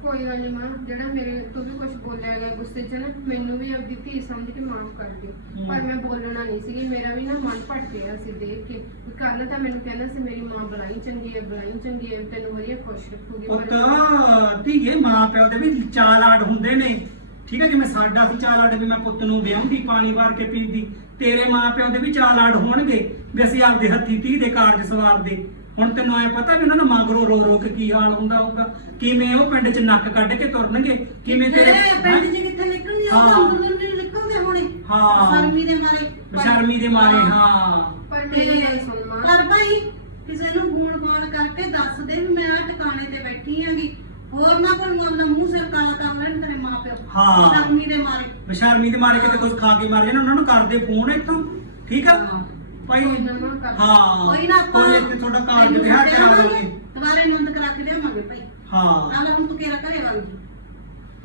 ਕੋਈ ਗੱਲ ਨਹੀਂ ਮਾਂ ਜਿਹੜਾ ਮੇਰੇ ਤੂੰ ਵੀ ਕੁਝ ਬੋਲਿਆ ਗਿਆ ਗੁੱਸੇ 'ਚ ਨਾ ਮੈਨੂੰ ਵੀ ਆਪਦੀ ਧੀ ਸਮਝ ਕੇ ਮਾਫ ਕਰ ਦਿਓ। ਪਰ ਮੈਂ ਬੋਲਣਾ ਨਹੀਂ ਸੀਗੀ ਮੇਰਾ ਵੀ ਨਾ ਮਨ ਭਟ ਗਿਆ ਸੀ ਦੇਖ ਕੇ। ਕੱਲ ਤਾਂ ਮੈਨੂੰ ਕਹਿੰਦਾ ਸੀ ਮੇਰੀ ਮਾਂ ਬਲਾਈ ਚੰਗੀ ਹੈ ਬਲਾਈ ਚੰਗੀ ਹੈ ਤੈਨੂੰ ਵਧੀਆ ਖੁਸ਼ ਰੱਖੂਗੀ। ਪਰ- ਪੁੱਤ ਧੀਏ ਮਾਂ ਪਿਓ ਦੇ ਵੀ ਚਾਲ ਆੜ ਹੁੰਦੇ ਨੇ। ਠੀਕ ਹੈ ਜਿਵੇਂ ਸਾਡਾ ਸੀ ਚਾਲ ਆੜ ਵੀ ਮੈਂ ਪੁੱਤ ਨੂੰ ਵਿਆਹੁੰਦੀ ਪਾਣੀ ਵਾਰ ਕੇ ਪੀਂਦੀ ਤੇਰੇ ਮਾਂ ਪਿਓ ਦੇ ਵੀ ਚਾਲ ਆੜ ਹੋਣਗੇ ਵੀ ਅਸੀਂ ਆਪਦੇ ਹੱਥੀ ਧੀ ਦੇ ਕਾਰਜ ਸਵਾਰਦੇ। ਹੁਣ ਤੈਨੂੰ ਐ ਪਤਾ ਵੀ ਉਹਨਾਂ ਦਾ ਮਗਰੋਂ ਰੋ ਰੋ ਕੇ ਕੀ ਹਾਲ ਹੁੰਦਾ ਹੋਊਗਾ ਕਿਵੇਂ ਉਹ ਪਿੰਡ 'ਚ ਨੱਕ ਕੱਢ ਕੇ ਤੁਰਨਗੇ ਕਿਵੇਂ ਤੇਰੇ ਇਹ ਪਿੰਡ 'ਚ ਕਿੱਥੇ ਨਿਕਲਣੀ ਆ? ਹਾਂ। ਅੰਦਰ ਨਹੀਂ ਨਿਕਲਦੇ ਹੁਣੇ। ਹਾਂ। ਸ਼ਰਮੀ ਦੇ ਮਾਰੇ। ਬਸ਼ਰਮੀ ਦੇ ਮਾਰੇ ਹਾਂ। ਪਰ ਮੇਰੀ ਗੱਲ ਸੁਣ ਮਾਂ। ਪਰ ਭਾਈ ਕਿਸੇ ਨੂੰ ਫੋਨ ਫੋਨ ਕਰਕੇ ਦੱਸ ਦੇ ਵੀ ਮੈਂ ਆ ਟਿਕਾਣੇ ਤੇ ਬੈਠੀ ਆਂਗੀ ਹੋਰ ਨਾ ਕੋਈ ਆਪਣਾ ਮੂੰਹ ਸਿਰ ਕਾਲਾ ਕਰ ਲੈਣ ਤੇਰੇ ਮਾਪਿਓ ਹਾਂ। ਸ਼ਰਮੀ ਦੇ ਮਾਰੇ। ਬਸ਼ਰਮੀ ਦੇ ਮਾਰੇ ਕਿਤੇ ਕੁਝ ਖਾ ਕੇ ਮਰ ਜਾਣ ਉਹਨਾਂ ਨੂੰ ਕਰਦੇ ਫੋਨ ਇੱਥੋਂ। ਠੀਕ ਆ? ਭਾਈ ਕੋਈ ਨਾ ਮਾਂ ਕਰ। ਹਾਂ। ਕੋਈ ਨਾ ਆਪਾਂ ਕੋਈ ਇੱਥੇ ਤੁਹਾਡਾ ਕਾਰਜ ਤੈਨੂੰ ਵਿਆਹ ਕਰਾ ਦੇਵਾਂਗੇ, ਦੋਗੇ ਦੁਬਾਰੇ ਮੰਦ ਕਰਾ ਕੇ ਦੇਵਾਂਗੇ ਭਾਈ। ਹਾਂ। ਨਾਲ ਹੁਣ ਤੂੰ ਕਿਹੜਾ ਘਰੇ ਵਗ।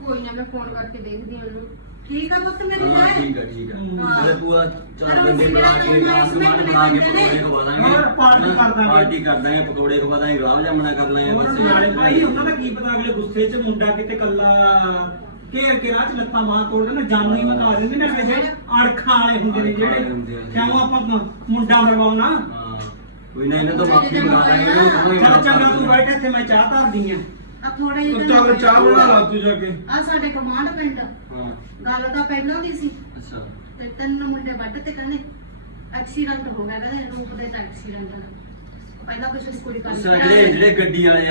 ਕੋਈ ਨਾ ਮੈਂ ਫੋਨ ਕਰਕੇ ਦੇਖਦੀ ਹਾਂ ਉਹਨੂੰ। ਠੀਕ ਆ ਪੁੱਤ ਮੇਰੀ ਹਾਂ ਜਾਏ ਠੀਕ ਆ ਠੀਕ ਆ ਹਮ। ਉਹਦੇ ਪੂਰਾ ਚਾਰ ਬੰਦੇ ਬੁਲਾ ਕੇ ਤਾਂ ਮਾਰ ਮੈਂ ਖਾ ਕੇ। ਪਕੌੜੇ ਖਵਾ ਦਾਂਗੇ ਹੋਰ ਪਾਰਟੀ ਕਰ ਦਾਂਗੇ। ਪਾਰਟੀ ਕਰ ਦਾਂਗੇ ਪਕੌੜੇ ਖਵਾ ਦਾਂਗੇ ਗੁਲਾਬ ਜਾਮਣਾ ਕਰ ਲਾਂਗੇ ਹੋਰ ਬਸ ਨਾਲੇ ਭਾਈ ਉਹਨਾਂ ਦਾ ਕੀ ਪਤਾ ਅਗਲੇ ਗੁੱਸੇ 'ਚ ਮੁੰਡਾ ਕਿਤੇ ਕੱਲਾ ਘੇਰ ਕੇ ਰਾਹ 'ਚ ਲੱਤਾਂ ਮਾਰ ਤੋੜ ਦੇਣਾ ਜਾਨੂ ਹੀ ਮਕਾ ਦਿੰਦੇ ਨੇ ਅਗਲੇ ਜਿਹੜੇ ਅੜਖਾਂ ਵਾਲੇ ਹੁੰਦੇ ਨੇ ਅੜਖਾਂ ਵਾਲੇ ਹੁੰਦੇ ਆ ਜਿਹੜੇ ਜੀ। ਕਿਉਂ ਆਪਾਂ ਮੁੰਡਾ ਮਰਵਾਉਣਾ ਹਾਂ ਕੋਈ ਨਾ ਇਹਨਾਂ ਤੋਂ ਮਾਫੀ ਮੰਗਾ ਲਾਂਗੇ ਇਹਨਾਂ ਨੂੰ ਕਹਾਂਗੇ ਚੱਲ ਮਾਫ਼ ਕਰ ਚੰਗਾ ਤੂੰ ਦਿਓ। ਬੈਠ ਇੱਥੇ ਮੈਂ ਚਾਹ ਧਰਦੀ ਆ ਆ ਥੋੜੇ ਜਿਹੇ ਚੱਲ ਚਾਹ ਬਣਾ ਲਾ ਤੂੰ ਜਾ ਕੇ। ਆ ਸਾਡੇ ਕਮਾਂਡ ਪਿੰਡ। ਹਾਂ। ਗੱਲ ਤਾਂ ਪਹਿਲਾਂ ਦੀ ਸੀ। ਅੱਛਾ। ਤੇ ਤਿੰਨ ਮੁੰਡੇ ਵੱਢ ਤੇ ਕਹਿੰਦੇ ਐਕਸੀਡੈਂਟ ਹੋ ਗਿਆ ਕਹਿੰਦੇ ਰੂਪ ਦੇ ਤਾਂ ਐਕਸੀਡੈਂਟ ਪਹਿਲਾਂ ਦੀ ਕੁੜੀ ਕਰ ਜਿਹੜੇ ਜਿਹੜੇ ਗੱਡੀ ਵਾਲੇ